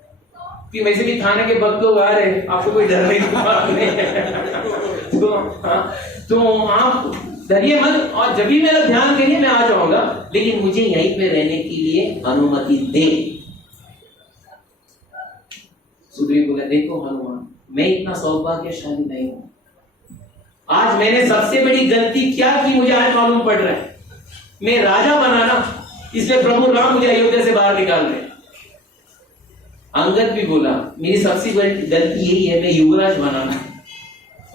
कि वैसे भी थाने के भक्त लोग आ रहे, आपको कोई डरने की बात नहीं है। तो आप डरिए मत, और जब भी मेरा ध्यान करिए मैं आ जाऊंगा, लेकिन मुझे यहीं पे रहने के लिए अनुमति दे। सुग्रीव बोला देखो हनुमान, मैं इतना सौभाग्यशाली नहीं हूं। आज मैंने सबसे बड़ी गलती क्या की मुझे आज मालूम पड़ रहा है। मैं राजा बना ना, इसलिए प्रभु राम मुझे अयोध्या से बाहर निकाल रहे। अंगद भी बोला मेरी सबसे बड़ी गलती यही है, मैं युवराज बनाना।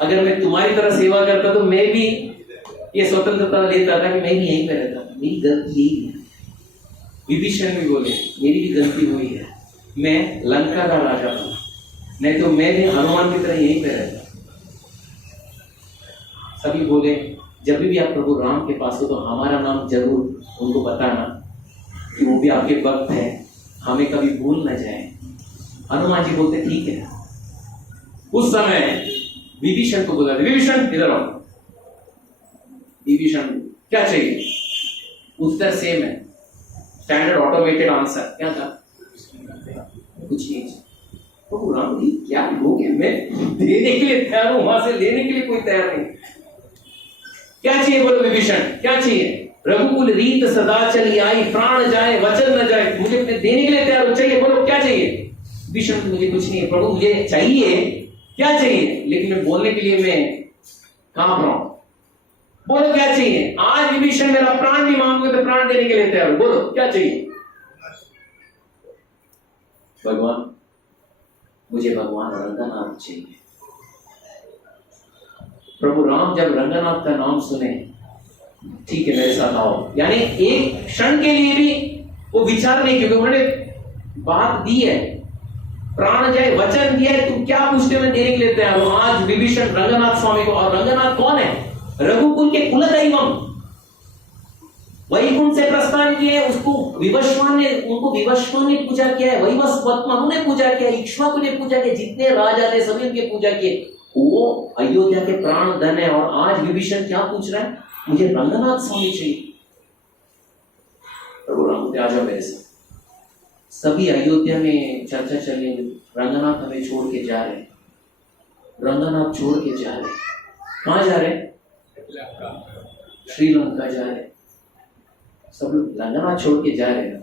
अगर मैं तुम्हारी तरह सेवा करता तो मैं भी ये स्वतंत्रता लेता था कि मैं भी यहीं पे रहता। मेरी गलती यही है। विभीषण भी बोले मेरी भी गलती हुई है, मैं लंका का राजा था, नहीं तो मैं भी हनुमान की तरह यहीं पे रहता। सभी बोले जब भी आप प्रभु राम के पास हो तो हमारा नाम जरूर उनको बताना कि वो भी आपके भक्त है, हमें कभी भूल न जाए। हनुमान जी बोलते ठीक है। उस समय विभीषण को बोला विभीषण इधर आओ। विभीषण क्या चाहिए? उत्तर सेम है, स्टैंडर्ड ऑटोमेटेड आंसर। क्या था? कुछ नहीं। प्रभु राम जी क्या लोगे, मैं देने के लिए तैयार हूं, वहां से लेने के लिए कोई तैयार नहीं। क्या चाहिए बोलो विभीषण, क्या चाहिए? रघुकुल रीत सदा चली आई, प्राण जाए वचन न जाए। मुझे अपने देने के लिए तैयार हो, चाहिए बोलो क्या चाहिए? विभीषण मुझे कुछ नहीं है प्रभु, मुझे चाहिए, क्या चाहिए? लेकिन मैं बोलने के लिए मैं कांप रहा हूं। बोलो क्या चाहिए? आज विभीषण मेरा प्राण भी मांगोगे तो प्राण देने के लिए तैयार हो, बोलो क्या चाहिए? भगवान मुझे भगवान रंगनाथ चाहिए। प्रभु राम जब रंगनाथ का नाम सुने, ठीक है मेरे साथ आओ, यानी एक क्षण के लिए भी वो विचार नहीं, क्योंकि उन्होंने बात दी है, प्राण जाए वचन दिया है, तुम क्या पूछते हो मैं देने के लिए तैयार हूं। आज विभीषण रंगनाथ स्वामी को, और रंगनाथ कौन है? रघुकुल के कुलदैवम, वैकुंठ से प्रस्थान किए, उसको विवस्वान ने, उनको विवस्वान ने पूजा किया है, वैवस्वत मनु ने पूजा किया, इक्ष्वाकु ने पूजा किया, जितने राजा थे सभी उनके पूजा किए। वो अयोध्या के प्राण धन है। और आज विभीषण क्या पूछ रहा है? मुझे रंगनाथ स्वामी चाहिए। प्रभु राम आ जाओ मेरे साथ। सभी अयोध्या में चर्चा चल रही, रंगनाथ हमें छोड़ के जा रहे हैं, रंगनाथ छोड़ के जा रहे हैं। कहां जा रहे हैं? श्रीलंका जा रहे हैं। सब लोग रंगनाथ छोड़ के जा रहे हैं,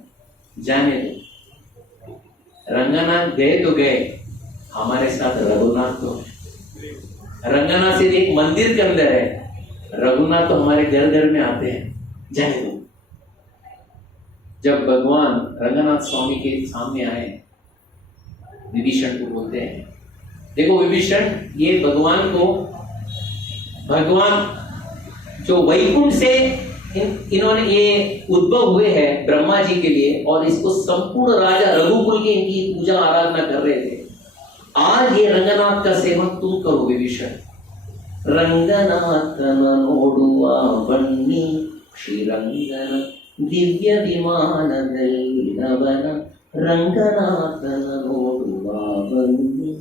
जाने दो। रंगनाथ गए तो गए, हमारे साथ रघुनाथ तो है। रंगनाथ सिर्फ एक मंदिर के अंदर है, रघुनाथ तो हमारे घर घर में आते हैं, जाने दो। जब भगवान रंगनाथ स्वामी के सामने आए, विभीषण को बोलते हैं देखो विभीषण, ये भगवान को, भगवान जो वैकुंठ से इन्होंने ये उद्भव हुए हैं ब्रह्मा जी के लिए, और इसको संपूर्ण राजा रघुकुल के इनकी पूजा आराधना कर रहे थे। आज ये रंगनाथ का सेवन तुम करो विभीषण। रंगनाथ नोडुव बन्नी श्रीरंगन दिव्य विमान नवन, रंगनाथ नोडुव बन्नी।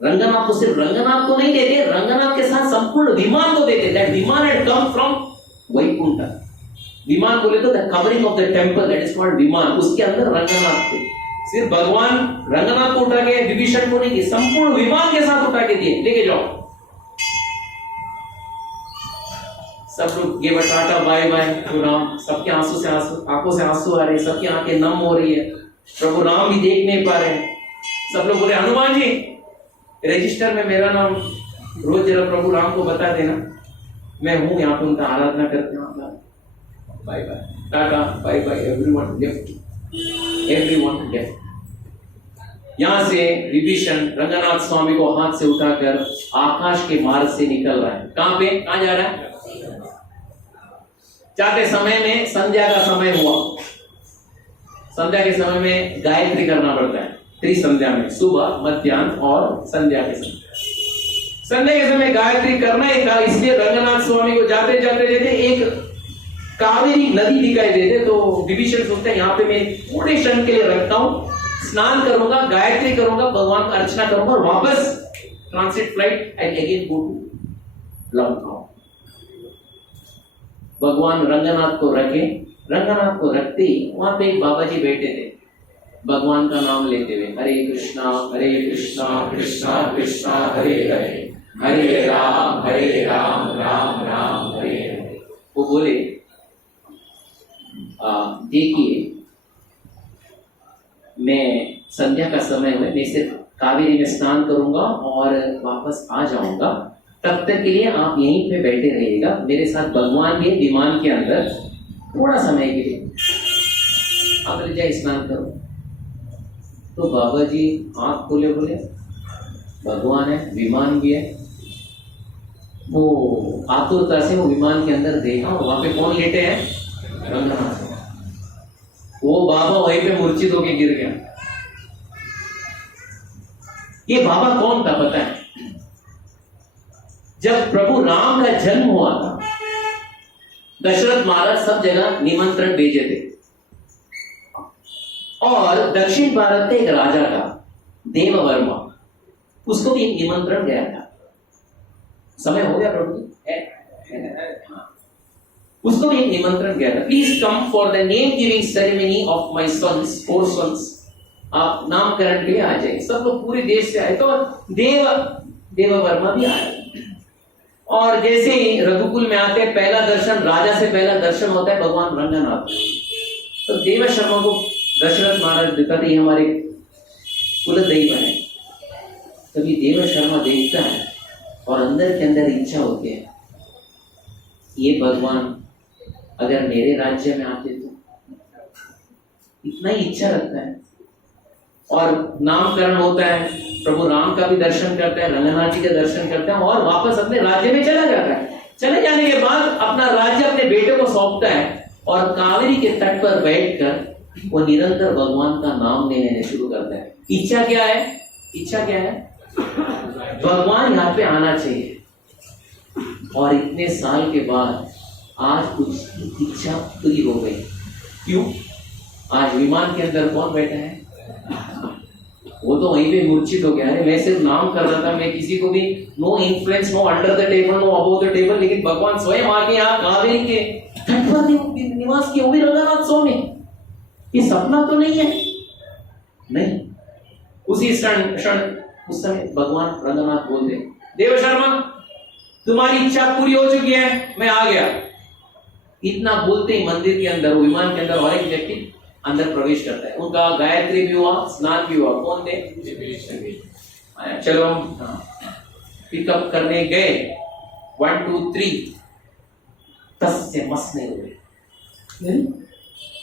रंगनाथ को सिर्फ रंगनाथ को नहीं देते, रंगनाथ के साथ संपूर्ण विमान को देते। दैट विमान हैड कम फ्रॉम वैकुंठ। विमान बोले तो the covering of the temple, that is called विमान। उसके अंदर रंगनाथ थे। सिर्फ भगवान रंगनाथ को उठा के विभीषण को नहीं, संपूर्ण विमान के साथ उठा के दिए, लेके जाओ। सब लोग give a tata bye bye to Ram. सबके आंसू से आंसू, आंखों से आंसू आ रहे, सबकी आंखें नम हो रही है, प्रभु राम भी देख नहीं पा रहे। सब लोग बोले हनुमान जी रजिस्टर में मेरा नाम रोज जरा प्रभु राम को बता देना, मैं हूं यहाँ पे, उनका आराधना करते हैं। Bye bye tata bye bye everyone left, everyone left. यहां से विभीषण रंगनाथ स्वामी को हाथ से उठाकर आकाश के मार्ग से निकल रहा है। कहां पे, कहां जा रहा है? जाते समय में संध्या का समय हुआ। संध्या के समय में गायत्री करना पड़ता है, त्रिसंध्या में, सुबह मध्याह्न और संध्या के समय। संध्या के समय गायत्री करना ही था, इसलिए रंगनाथ स्वामी को जाते जाते जाते एक कावेरी नदी दिखाई देते। तो विभीषण सोचते हैं यहाँ पे मैं थोड़े क्षण के लिए रखता हूँ, स्नान करूंगा, गायत्री करूंगा, भगवान का अर्चना करूंगा और वापस transit flight and again go to Lanka. भगवान रंगनाथ को रखे, रंगनाथ को रखते ही वहां पे एक बाबा जी बैठे थे, भगवान का नाम लेते हुए, हरे कृष्णा कृष्णा कृष्णा हरे हरे, हरे राम राम राम हरे हरे। वो बोले देखिए मैं संध्या का समय हुआ, मैं सिर्फ कावेरी में स्नान करूंगा और वापस आ जाऊंगा, तब तक के लिए आप यहीं पे बैठे रहिएगा, मेरे साथ भगवान के विमान के अंदर थोड़ा समय के लिए आप ले जाए स्नान करो। तो बाबा जी आंख खोले, बोले भगवान है, विमान भी है। वो आतुरता से वो विमान के अंदर देखा, वहां पे कौन लेटे हैं? रंगनाथ। वो बाबा वहीं पे मूर्छित होके गिर गया। ये बाबा कौन था पता है? जब प्रभु राम का जन्म हुआ था, दशरथ महाराज सब जगह निमंत्रण भेजे थे, और दक्षिण भारत के एक राजा था देववर्मा, उसको भी एक निमंत्रण गया था। समय हो गया प्रभु जी? हाँ, उसको भी एक निमंत्रण गया था, please come for the name giving ceremony of my sons, 4 sons. आप नामकरण के लिए आ जाए। सब लोग पूरे देश से आए, तो देववर्मा भी आए। और जैसे ही रघुकुल में आते, पहला दर्शन, राजा से पहला दर्शन होता है भगवान रंगनाथ। तो देव शर्मा को दशरथ महाराज दिखाते ही हमारे कुल दैव है। तभी देव शर्मा देखता है और अंदर के अंदर इच्छा होती है, ये भगवान अगर मेरे राज्य में आते तो। इतना ही इच्छा रखता है। और नामकरण होता है, प्रभु राम का भी दर्शन करता है, रंगनाथ जी का दर्शन करता है, और वापस अपने राज्य में चला जाता है। चले जाने के बाद अपना राज्य अपने बेटे को सौंपता है, और कावेरी के तट पर बैठकर वो निरंतर भगवान का नाम लेने शुरू करता है। इच्छा क्या है? इच्छा क्या है? भगवान यहाँ पे आना चाहिए। और इतने साल के बाद आज कुछ इच्छा पूरी हो गई। क्यों? आज विमान के अंदर कौन बैठा है? वो तो वहीं पे मूर्छित हो गया है। मैं सिर्फ नाम कर रहा था, मैं किसी को भी no influence, no under the table, no above the table, लेकिन भगवान स्वयं आके यहाँ कावेरी के तट पर निवास किए, वो भी रंगनाथ स्वामी। ये सपना तो नहीं है? नहीं। उसी क्षण उस समय भगवान रंगनाथ बोलते, देव शर्मा तुम्हारी इच्छा पूरी हो चुकी है, मैं आ गया। इतना बोलते ही मंदिर के अंदर, विमान के अंदर और एक व्यक्ति अंदर प्रवेश करता है। उनका गायत्री भी हुआ, स्नान भी हुआ। कौन थे? चलो हम पिकअप करने गए। 1 2 3 10 से मस नहीं हुए।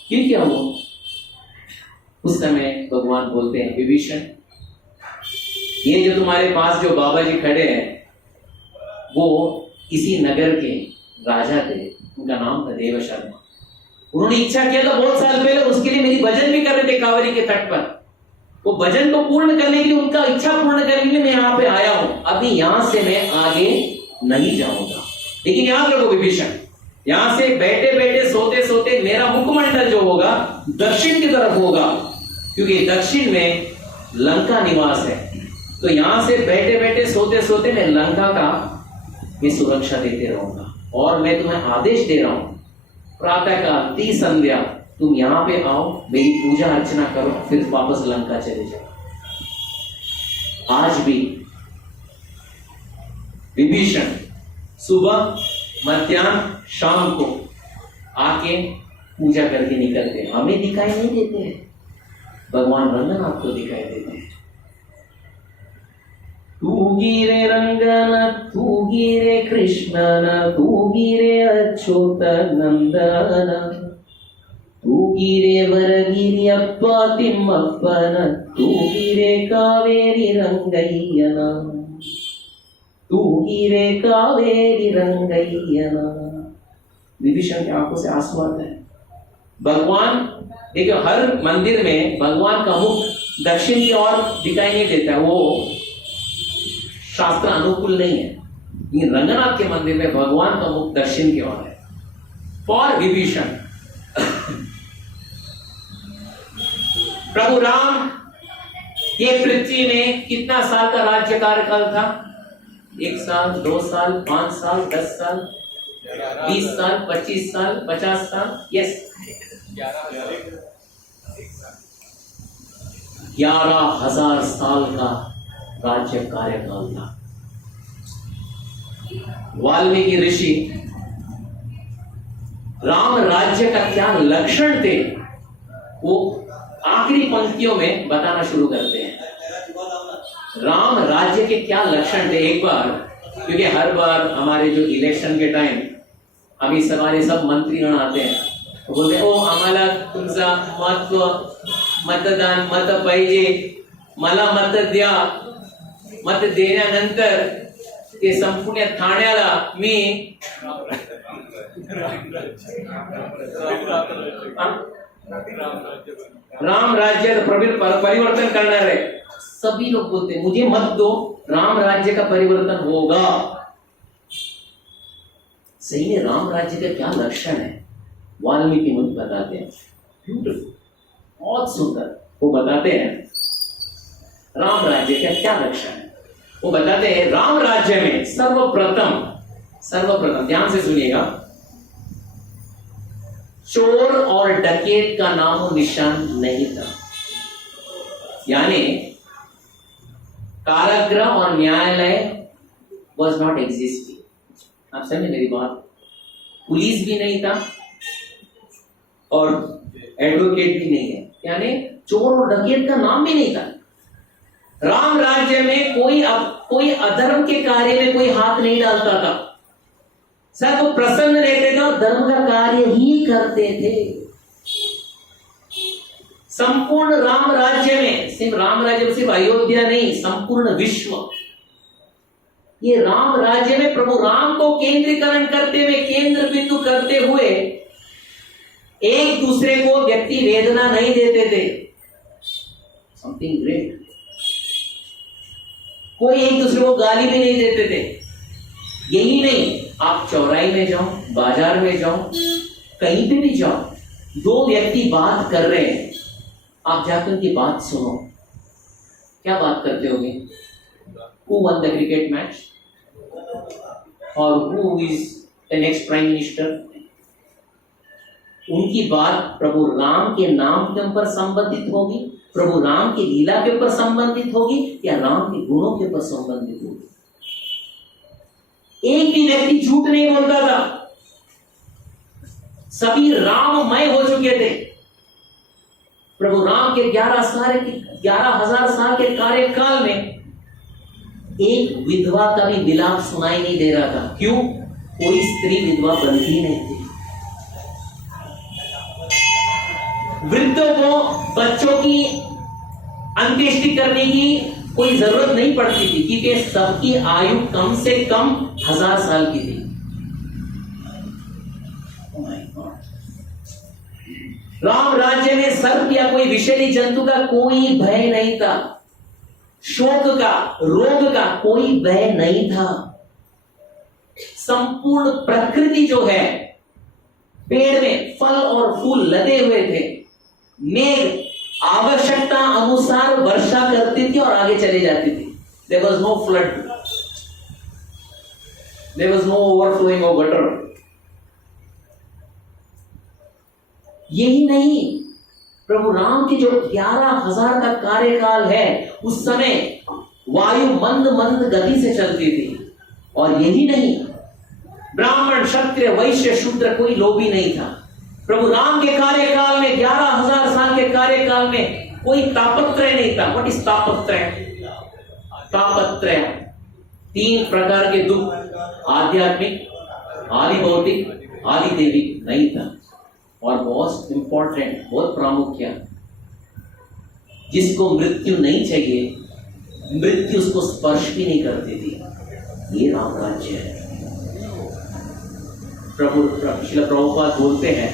क्यों? क्या हुआ? उस समय भगवान बोलते हैं, विभीषण ये जो तुम्हारे पास जो बाबा जी खड़े हैं, वो इसी नगर के राजा थे। उनका नाम था देव शर्मा। उन्होंने इच्छा किया था बहुत साल पहले, उसके लिए मेरी भजन भी कर रहे थे कावेरी के तट पर। वो भजन को पूर्ण करने के लिए, उनका इच्छा पूर्ण करने के लिए मैं यहाँ पे आया हूं। अभी यहां से मैं आगे नहीं जाऊंगा। लेकिन याद रखो विभीषण, यहां से बैठे बैठे सोते सोते मेरा मुखमंडल जो होगा दक्षिण की तरफ होगा, क्योंकि दक्षिण में लंका निवास है। तो यहां से बैठे बैठे सोते सोते मैं लंका का ये सुरक्षा देते रहूंगा। और मैं तुम्हें आदेश दे रहा हूं, प्रातः काल 30 संध्या तुम यहां पे आओ, मेरी पूजा अर्चना करो, फिर वापस लंका चले जाओ। आज भी विभीषण सुबह, मध्याह्न, शाम को आके पूजा करके निकलते हैं। हमें दिखाई नहीं देते हैं, भगवान रंगनाथ को दिखाई देते हैं। तू गिरे रंगन, तू गिरे कृष्णन, तू गिरे अच्युत नंदन, तू गिरे वरगिरियप्पा तिम्मप्पन, तू गिरे कावेरी रंगय्यन, तू गिरे कावेरी रंगय्यन। विभीषण की आंखों से आंसू आते हैं। भगवान देखो, हर मंदिर में भगवान का मुख दक्षिण की ओर दिखाई नहीं देता है, वो शास्त्र अनुकूल नहीं है। लेकिन रंगनाथ के मंदिर में भगवान का मुख दक्षिण की ओर है। फॉर विभीषण, प्रभु राम ये पृथ्वी में कितना साल का राज्य कार्यकाल था? 1 साल, 2 साल, 5 साल, 10 साल, 20 साल, 25 साल, 50 साल? यस, 11,000 साल का राज्य कार्यकाल था। वाल्मीकि ऋषि राम राज्य का क्या लक्षण थे, वो आखिरी पंक्तियों में बताना शुरू करते हैं। राम राज्य के क्या लक्षण थे एक बार, क्योंकि हर बार हमारे जो इलेक्शन के टाइम अभी हमारे सब मंत्रीगण आते हैं, बोलते ओ आम्हाला तुमचा मतदान मत पाहिजे, मला मत द्या. मत देण्यानंतर ते संपूर्ण ठाण्याला मी राम राज्य का परिवर्तन करना है. सभी लोग बोलते हैं मुझे मत दो, राम राज्य का परिवर्तन होगा. सही में राम राज्य का क्या लक्षण है वाल्मीकि मुनि बताते हैं. ब्यूटीफुल, बहुत सुंदर. वो बताते हैं राम राज्य का क्या लक्षण है. वो बताते हैं राम राज्य में सर्वप्रथम ध्यान से सुनिएगा, चोर और डकैत का नामो निशान नहीं था. यानी कारागृह और न्यायालय वॉज नॉट एग्जिस्टिंग. आप समझे मेरी बात. पुलिस भी नहीं था और एडवोकेट भी नहीं है, यानी चोर और डकैत का नाम भी नहीं था. राम राज्य में कोई अधर्म के कार्य में कोई हाथ नहीं डालता था. सब वो प्रसन्न रहते थे और धर्म का कार्य ही करते थे. संपूर्ण राम राज्य में, सिर्फ राम राज्य में सिर्फ अयोध्या नहीं, संपूर्ण विश्व, ये राम राज्य में प्रभु राम को केंद्रीकरण करते हुए, केंद्र बिंदु करते हुए एक दूसरे को व्यक्ति वेदना नहीं देते थे. Something great. कोई एक दूसरे को गाली भी नहीं देते थे. यही नहीं, आप चौराहे में जाओ, बाजार में जाओ, कहीं पे भी जाओ, दो व्यक्ति बात कर रहे हैं, आप जाकर उनकी बात सुनो. क्या बात करते होंगे? Who won the cricket match? और who is the next prime minister? उनकी बात प्रभु राम के नाम के ऊपर संबंधित होगी, प्रभु राम की लीला के ऊपर संबंधित होगी, या राम के गुणों के ऊपर संबंधित होगी. एक भी व्यक्ति झूठ नहीं बोलता था. सभी राममय हो चुके थे. प्रभु राम के 11,000 साल के कार्यकाल में एक विधवा का भी विलाप सुनाई नहीं दे रहा था. क्यों? कोई स्त्री विधवा बनती नहीं थी. वृद्धों को बच्चों की अंत्येष्टि करने की कोई जरूरत नहीं पड़ती थी, क्योंकि सबकी आयु कम से कम 1000 साल की थी. राम राज्य में सर्प या कोई विषैली जंतु का कोई भय नहीं था. शोक का, रोग का कोई भय नहीं था. संपूर्ण प्रकृति जो है, पेड़ में फल और फूल लदे हुए थे. मेघ आवश्यकता अनुसार वर्षा करती थी और आगे चली जाती थी. There was no flood. There was no overflowing of water. यही नहीं, प्रभु राम की जो 11,000 का कार्यकाल है, उस समय वायु मंद गति से चलती थी. और यही नहीं, ब्राह्मण, क्षत्रिय, वैश्य, शूद्र कोई लोभी नहीं था. प्रभु राम के कार्यकाल में, 11,000 साल के कार्यकाल में कोई तापत्रय नहीं था. What is तापत्रय? तापत्रय 3 प्रकार के दुख, आध्यात्मिक, आदि भौतिक, आदि दैविक नहीं था. और बहुत इंपॉर्टेंट, बहुत प्रामुख्य, जिसको मृत्यु नहीं चाहिए, मृत्यु उसको स्पर्श भी नहीं करती थी. ये राम राज्य है. प्रभु श्रील प्रभुपाद बोलते हैं,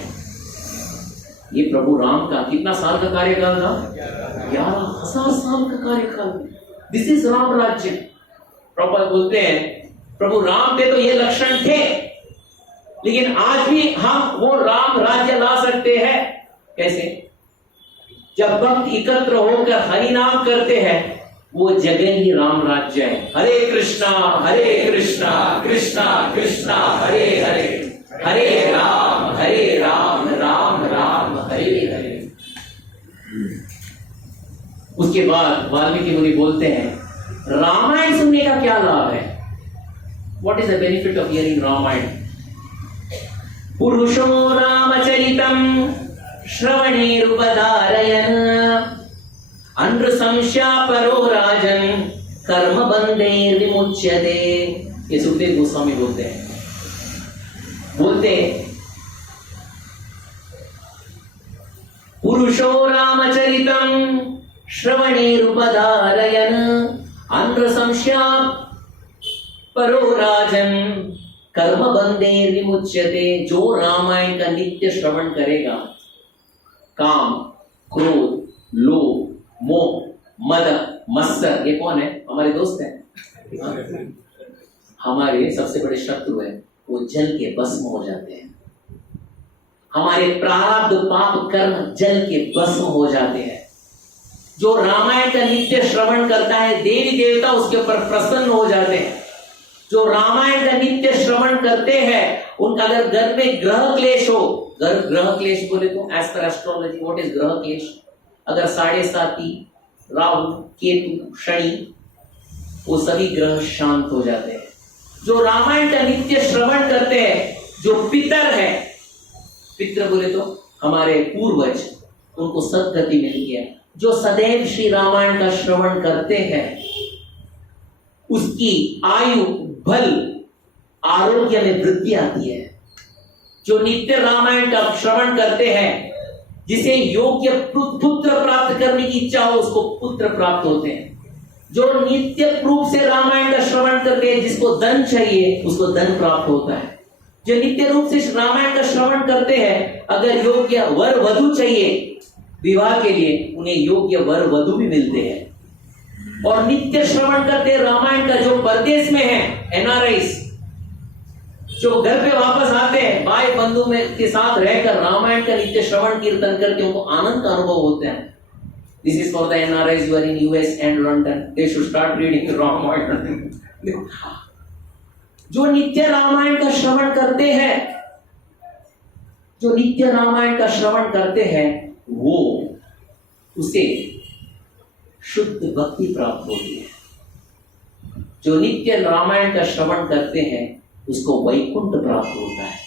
ये प्रभु राम का कितना साल का कार्यकाल था? 11,000 साल का कार्यकाल. दिस इज राम राज्य. प्रभुपाद बोलते हैं प्रभु राम पे तो ये लक्षण थे, लेकिन आज भी हम वो राम राज्य ला सकते हैं. कैसे? जब भक्त एकत्र होकर हरि नाम करते हैं, वो जगह ही राम राज्य है. हरे कृष्णा कृष्णा कृष्णा हरे हरे, हरे राम राम राम हरे हरे. उसके बाद वाल्मीकि मुनि बोलते हैं, रामायण सुनने का क्या लाभ है? What is the benefit of hearing Ramayana? पुरुषो रामचरितम श्रवणेरुपधारयन् अनृशंस्या परो राजन् कर्म बंधैर् विमुच्यते. ये सुखदेव गोस्वामी बोलते हैं पुरुषो रामचरितं श्रवणेरुपधारयन् अन्ध्र संशया परो राजन कर्म बंधे विमुच्यते। जो रामायण का नित्य श्रवण करेगा, काम, क्रोध, लोभ, मोह, मद, मत्सर, ये कौन है? हमारे दोस्त हैं, हमारे सबसे बड़े शत्रु हैं, वो जल के भस्म हो जाते हैं। हमारे प्रारब्ध पाप कर्म जल के भस्म हो जाते हैं। जो रामायण का नित्य श्रवण करता है, देवी देवता उसके ऊपर प्रसन्न हो जाते हैं। जो रामायण का नित्य श्रवण करते हैं, उनका अगर घर में ग्रह क्लेश हो, ग्रह क्लेश बोले तो as per astrology what is ग्रह क्लेश? अगर 7.5 राहु, केतु, शनि, वो सभी ग्रह शांत हो जाते हैं। जो रामायण का नित्य श्रवण करते हैं, जो पितर है, पितर बोले तो हमारे पूर्वज, उनको सद्गति मिलती है। जो सदैव श्री रामायण का श्रवण करते हैं, उसकी आयु, बल, आरोग्य में वृद्धि आती है। जो नित्य रामायण का श्रवण करते हैं, जिसे योग्य पुत्र प्राप्त करने की इच्छा हो, उसको पुत्र प्राप्त होते हैं। जो नित्य रूप से रामायण का श्रवण करते हैं, जिसको धन चाहिए, उसको धन प्राप्त होता है। जो नित्य रूप से रामायण का श्रवण करते हैं, अगर योग्य वर वधु चाहिए विवाह के लिए, उन्हें योग्य वर वधु भी मिलते हैं। और नित्य श्रवण करते रामायण का, जो परदेश में है, एनआरआईस, जो घर पे वापस आते हैं, भाई बंधु में के साथ रहकर रामायण का नित्य श्रवण कीर्तन करके उनको आनंद का अनुभव होता है। This is for the NRIs who are in US and London. They should start reading the Ramayana. जो नित्य रामायण का श्रवण करते हैं, जो नित्य रामायण का श्रवण करते हैं, वो उसे शुद्ध भक्ति प्राप्त होती है। जो नित्य रामायण का श्रवण करते हैं, उसको वैकुंठ प्राप्त होता है।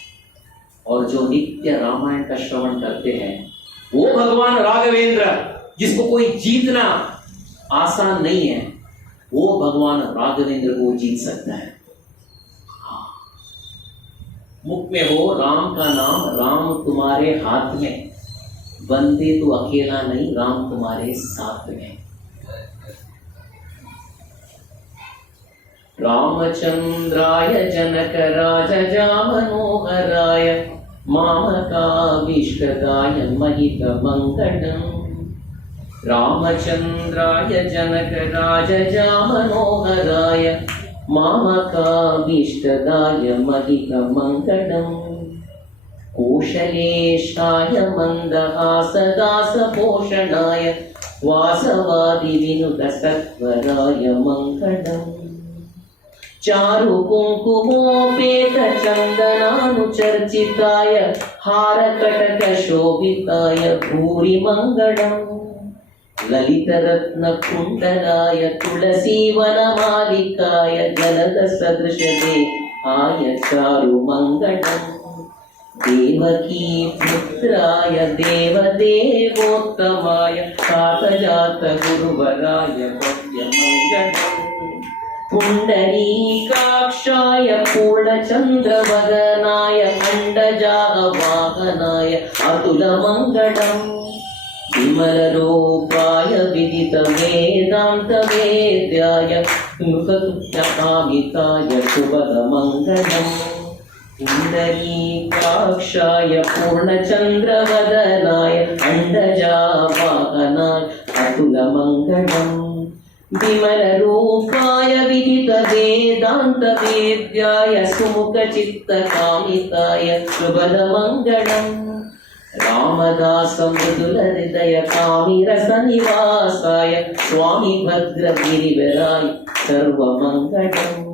और जो नित्य रामायण का श्रवण करते हैं, वो भगवान राघवेंद्र, जिसको कोई जीतना आसान नहीं है, वो भगवान राघवेंद्र को जीत सकता है। मुख में हो राम का नाम, राम तुम्हारे हाथ में, बंदे तो अकेला नहीं, राम तुम्हारे साथ में। रामचंद्राय जनक राजा मनोहराय मामकाभीष्टदाय महित मंगलम्। रामचंद्राय जनक राजा मनोहराय मामकाभीष्टदाय महित मंगलम्। कौशलेशाय मंदहासदास पोषणाय वासवादि विनुत सत्वराय मंगलम्। चारु कुंकुमोपेत चंदनानुचर्चिताय हारकटक शोभिताय भूरि मंगलम्। ललित रत्न कुंडलाय तुलसी वनमालिकाय जलद सदृश देहाय चारु मंगलम्। देवकी पुत्राय देवदेवोत्तमाय जात गुरुवराय भव्य मंगलम्। पुंडरीकाक्षाय पूर्णचंद्रवदनाय अंडजावाहनाय अतुल मंगलम्। विमलरूपाय विदित वेदांत वेद्याय नृततुल्यकामिताय सुभग मंगलम्। पुंडरीकाक्षाय पूर्णचंद्रवदनाय अंडजावाहनाय अतुल मंगलम्। विमलरूपाय विदित वेदांत वेद्याय सुमुख चित्त कामिताय सुभद मंगलम्। रामदास मृदुल हृदय कामी रस निवासाय स्वामी भद्र गिरिवराय सर्व मंगलम्।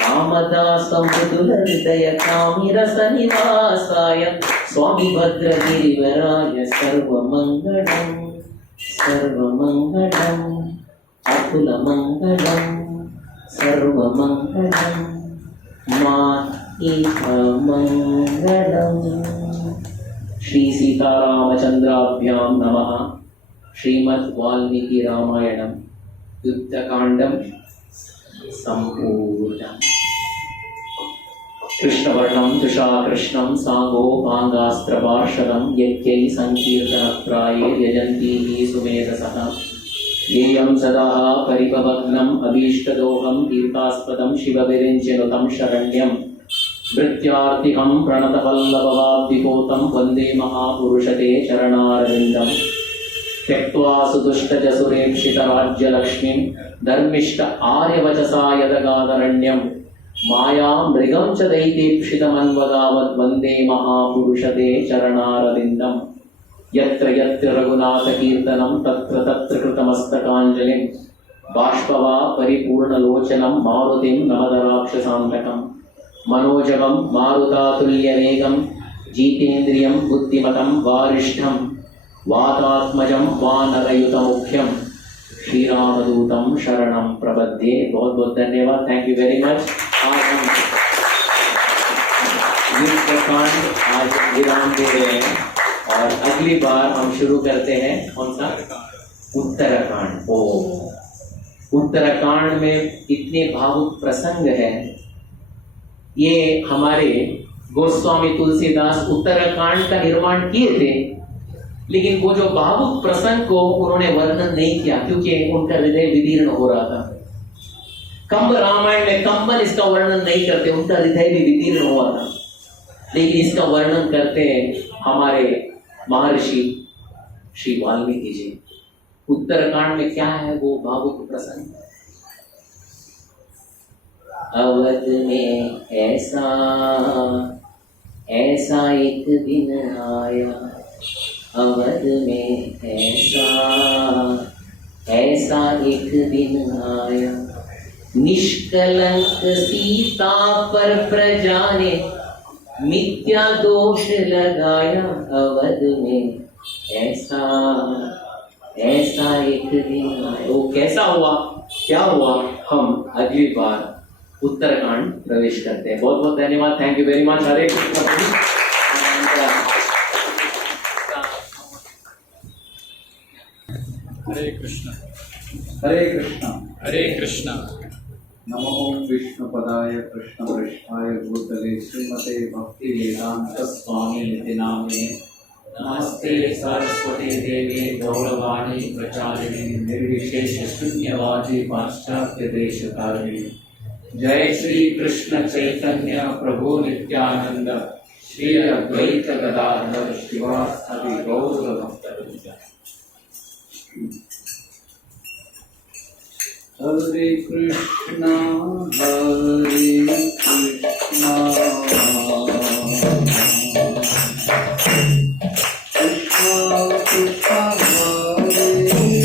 रामदास मृदुल हृदय कामी रस निवासाय स्वामी भद्र गिरिवराय सर्व मंगलम्। सर्व मंगलम् अतुल मंगलम् सर्व मंगलम् मातृ मंगलम्। श्री सीतारामचंद्राभ्यां नमः। श्रीमद् वाल्मीकि रामायणं युद्धकांडं संपूर्णम्। कृष्णवर्णं तुषाकृष्णं साङ्गोपाङ्गास्त्रपार्षदं यज्ञै सङ्कीर्तनप्राये यजन्ती सुमेधसः येयं सदा परिपवग्नम् अभीष्टदोहं तीर्थास्पदं शिवविरिञ्चिनुतं शरण्यं भृत्यार्तिकं प्रणतपल्लववाब्धिपोतं वन्दे महापुरुषते चरणारविन्दं त्यक्त्वा सुदुष्टजसुरेक्षितराज्यलक्ष्मीं धर्मिष्ठ आर्यवचसा यदगादरण्यं माया मृगं च दैतेक्षितमन्वगावद् वन्दे महापुरुषते चरणारविन्दम् यत्र यत्र रघुनाथकीर्तनं तत्र तत्र कृतमस्तकाञ्जलिं बाष्पवा परिपूर्णलोचनं मारुतिं नमद राक्षसान्तकं मनोजवं मारुतातुल्यवेगं जितेन्द्रियं बुद्धिमतं वारिष्ठं वातात्मजं वानरयुतमुख्यं श्रीरामदूतं शरणं प्रपद्ये। बहुत बहुत धन्यवाद, थैंक यू वेरी मच। आज हम युद्धकांड आज विराम दे रहे हैं और अगली बार हम शुरू करते हैं कौन सा? उत्तराखंड। ओ, उत्तराखंड में इतने भावुक प्रसंग है। ये हमारे गोस्वामी तुलसीदास उत्तराखंड का निर्माण किए थे, लेकिन वो जो भावुक प्रसंग को उन्होंने वर्णन नहीं किया क्योंकि उनका हृदय विदीर्ण हो रहा था। कंब रामायण में कंबन इसका वर्णन नहीं करते, उनका हृदय भी विदीर्ण हुआ था, लेकिन इसका वर्णन करते हैं हमारे महर्षि श्री वाल्मीकि जी। उत्तराखंड में क्या है वो भावुक प्रसंग? अवध में ऐसा एक दिन आया, अवध में ऐसा एक दिन आया, निष्कलंक सीता पर प्रजा ने मिथ्या दोष लगाया। अवध में ऐसा एक दिन आया। वो कैसा हुआ, क्या हुआ, हम अगली बार उत्तराखंड प्रवेश करते हैं। बहुत बहुत धन्यवाद, थैंक यू वेरी मच। हरे कृष्ण। हरे कृष्ण हरे कृष्ण हरे कृष्ण। नमो विष्णुपदाय कृष्णपृष्ठाय भूतले श्रीमते भक्तिवेदांत स्वामी निति नामिने नमस्ते सरस्वती देवी गौरवाणी प्रचारिणी निर्विशेष शून्यवादी पाश्चात्य देशकारिणी। जय श्री कृष्ण चैतन्य प्रभु नित्यानंद श्री अद्वैत गदाधर शिवासादि गौर भक्तवृंद। हरे कृष्णा कृष्णा कृष्णा हरे राम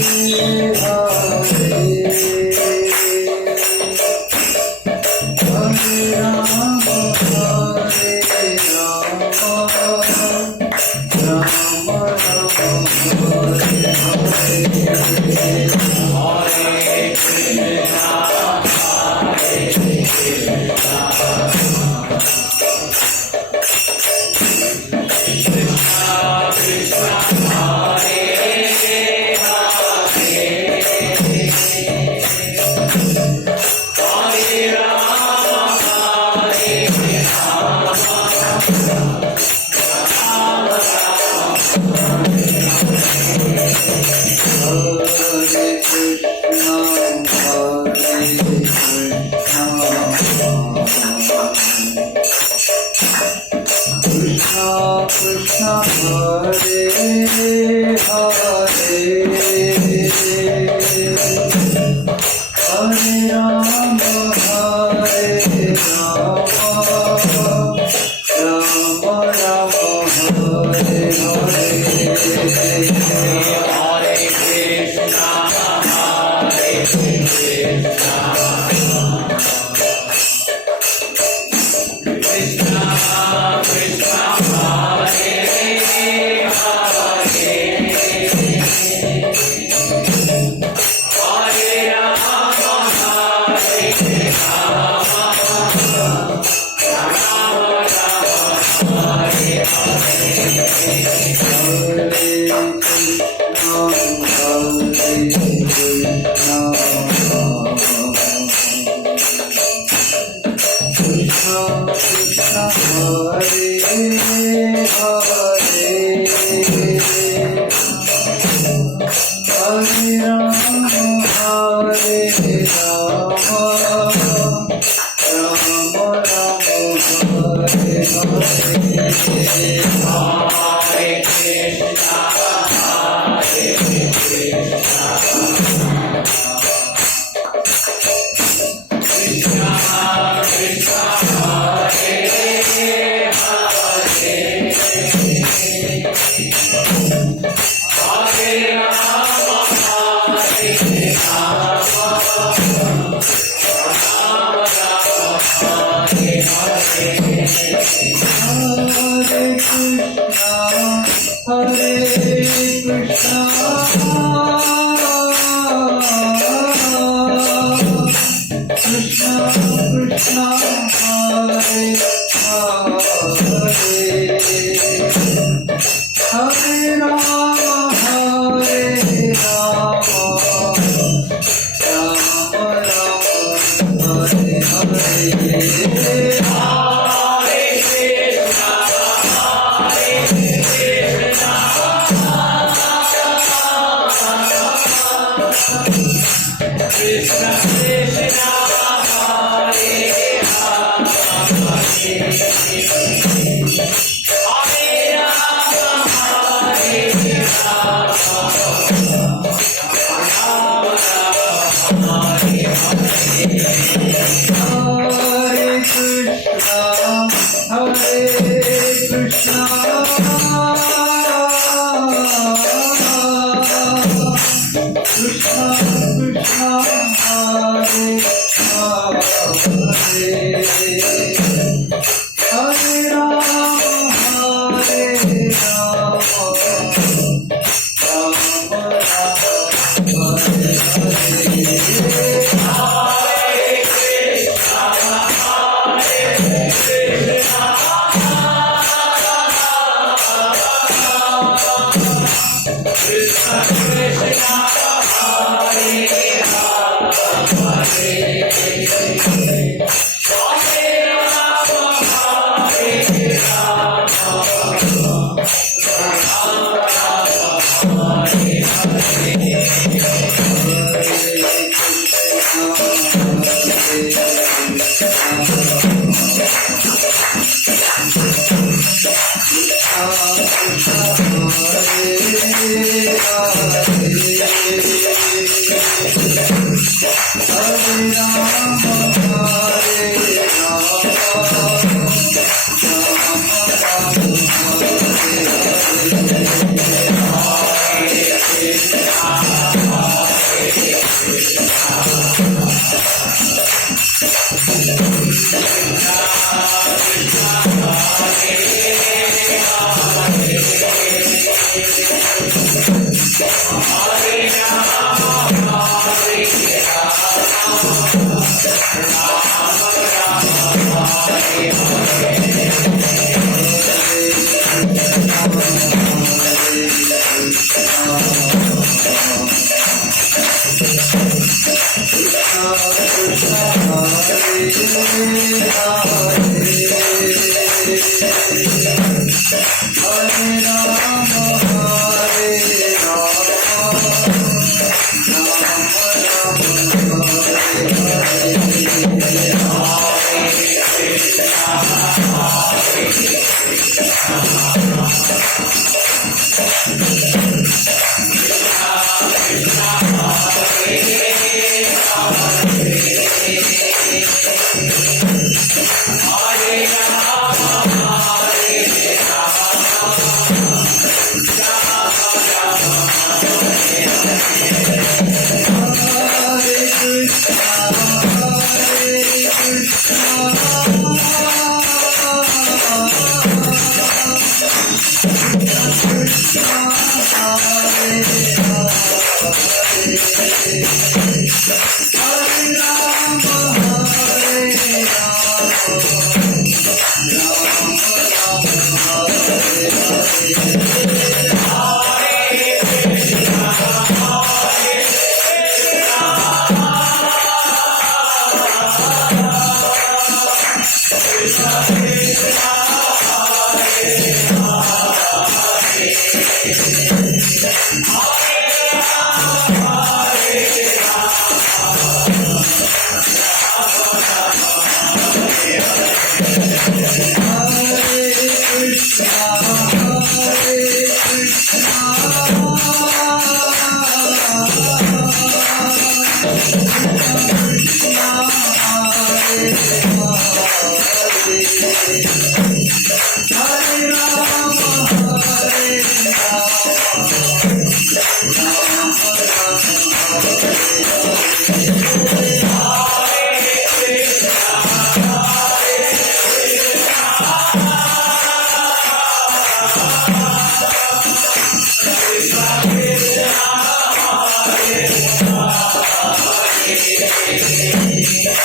Hare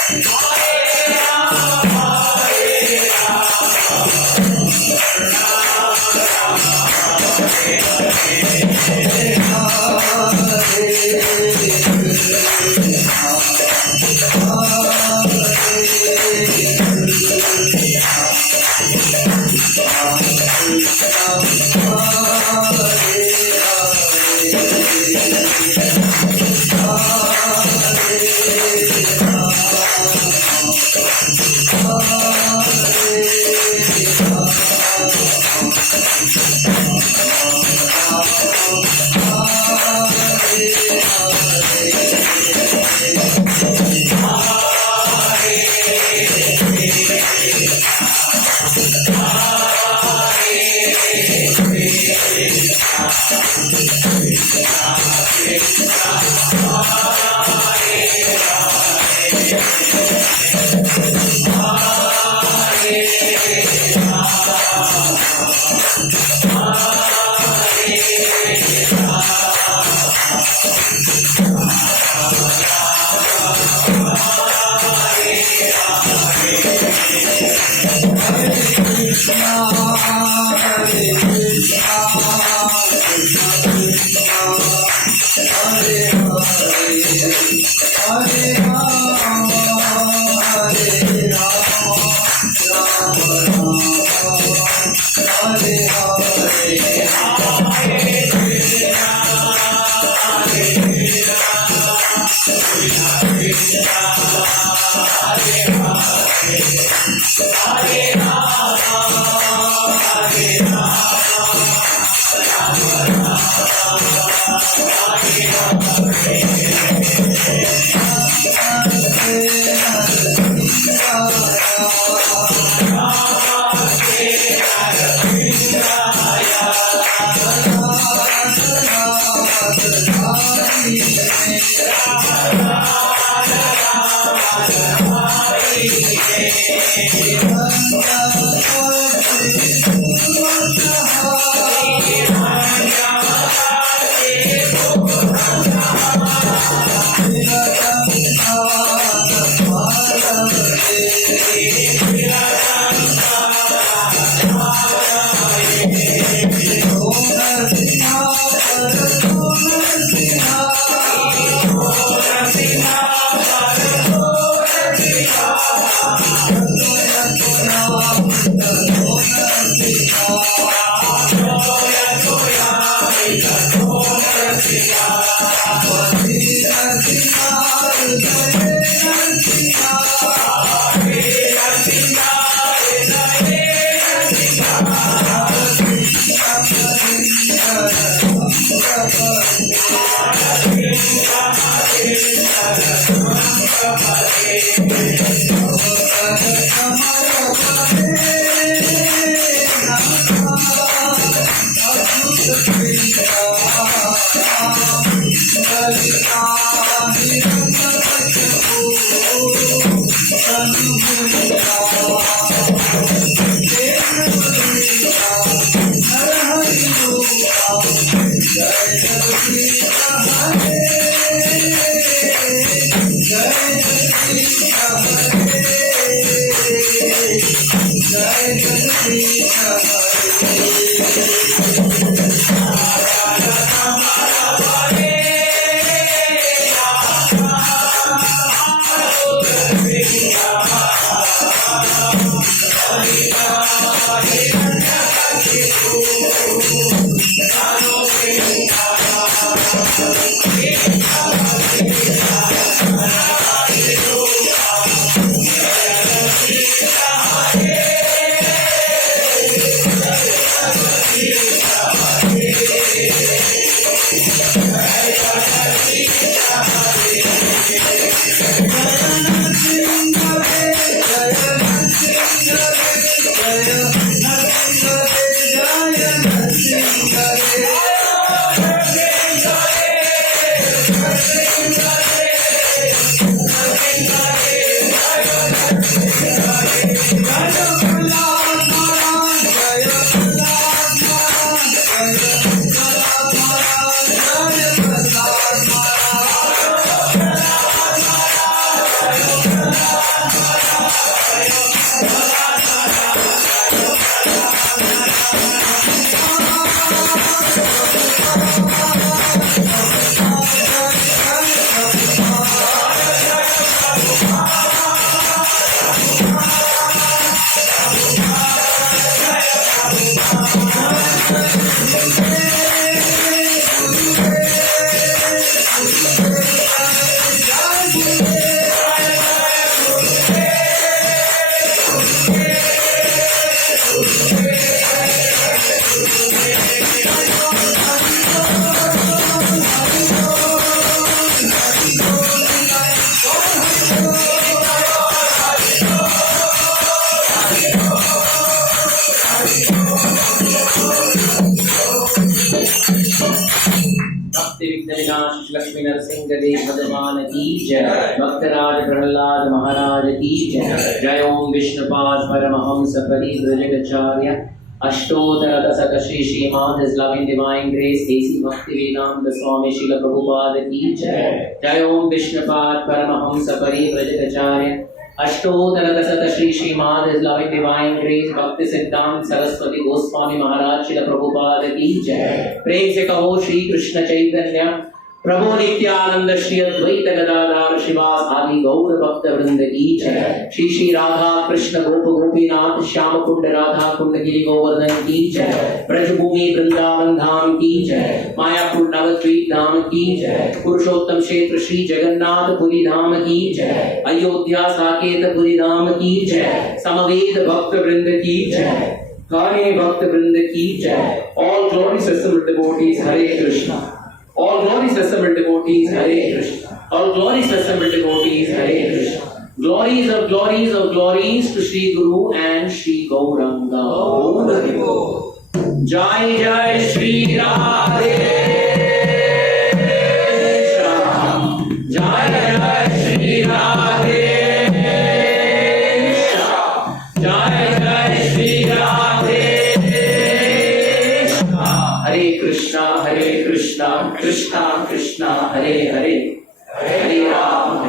लक्ष्मी नरसिंह देव भगवान की जय। भक्तराज प्रहलाद महाराज की जय। जय ओम विष्णुपाद परमहंस परिव्रजकाचार्य अष्टोत्तर दशक श्री श्रीमान His loving divine grace AC Bhaktivedanta Swami Srila Prabhupada की जय। जय ओम विष्णुपाद परमहंस परिव्रजकाचार्य अष्टोत्तर दशक श्री श्रीमान His loving divine grace भक्ति सिद्धांत सरस्वती गोस्वामी महाराज श्रील प्रभुपाद की जय। प्रेम से कहो श्री कृष्ण चैतन्य प्रभु नित्यानंद श्री अद्वैत गदाधर शिवास आदि गौर भक्त वृंद की जय। श्री श्री राधा कृष्ण गोप गोपीनाथ श्याम कुंड राधा कुंड गिरि गोवर्धन की जय। ब्रजभूमि वृंदावन धाम की जय। मायापुर नवद्वीप धाम की जय। पुरुषोत्तम क्षेत्र श्री जगन्नाथ पुरी धाम की जय। अयोध्या साकेत पुरी धाम की जय। समवेत भक्त वृंद की जय। काले भक्त वृंद की जय। All glories assembled devotees, Hare Krishna. All glories assembled devotees, Hare Krishna. All glories assembled devotees, Hare Krishna. Glories of glories of glories to Shri Guru and Shri Gauranga. Om Hari Bol. Jai Jai Shri Radhe Shyam. Jai Jai Shri Radhe Shyam. Jai Jai Shri Radhe Shyam. Hare Krishna, Krishna Krishna, Hare Hare, Hare Ram,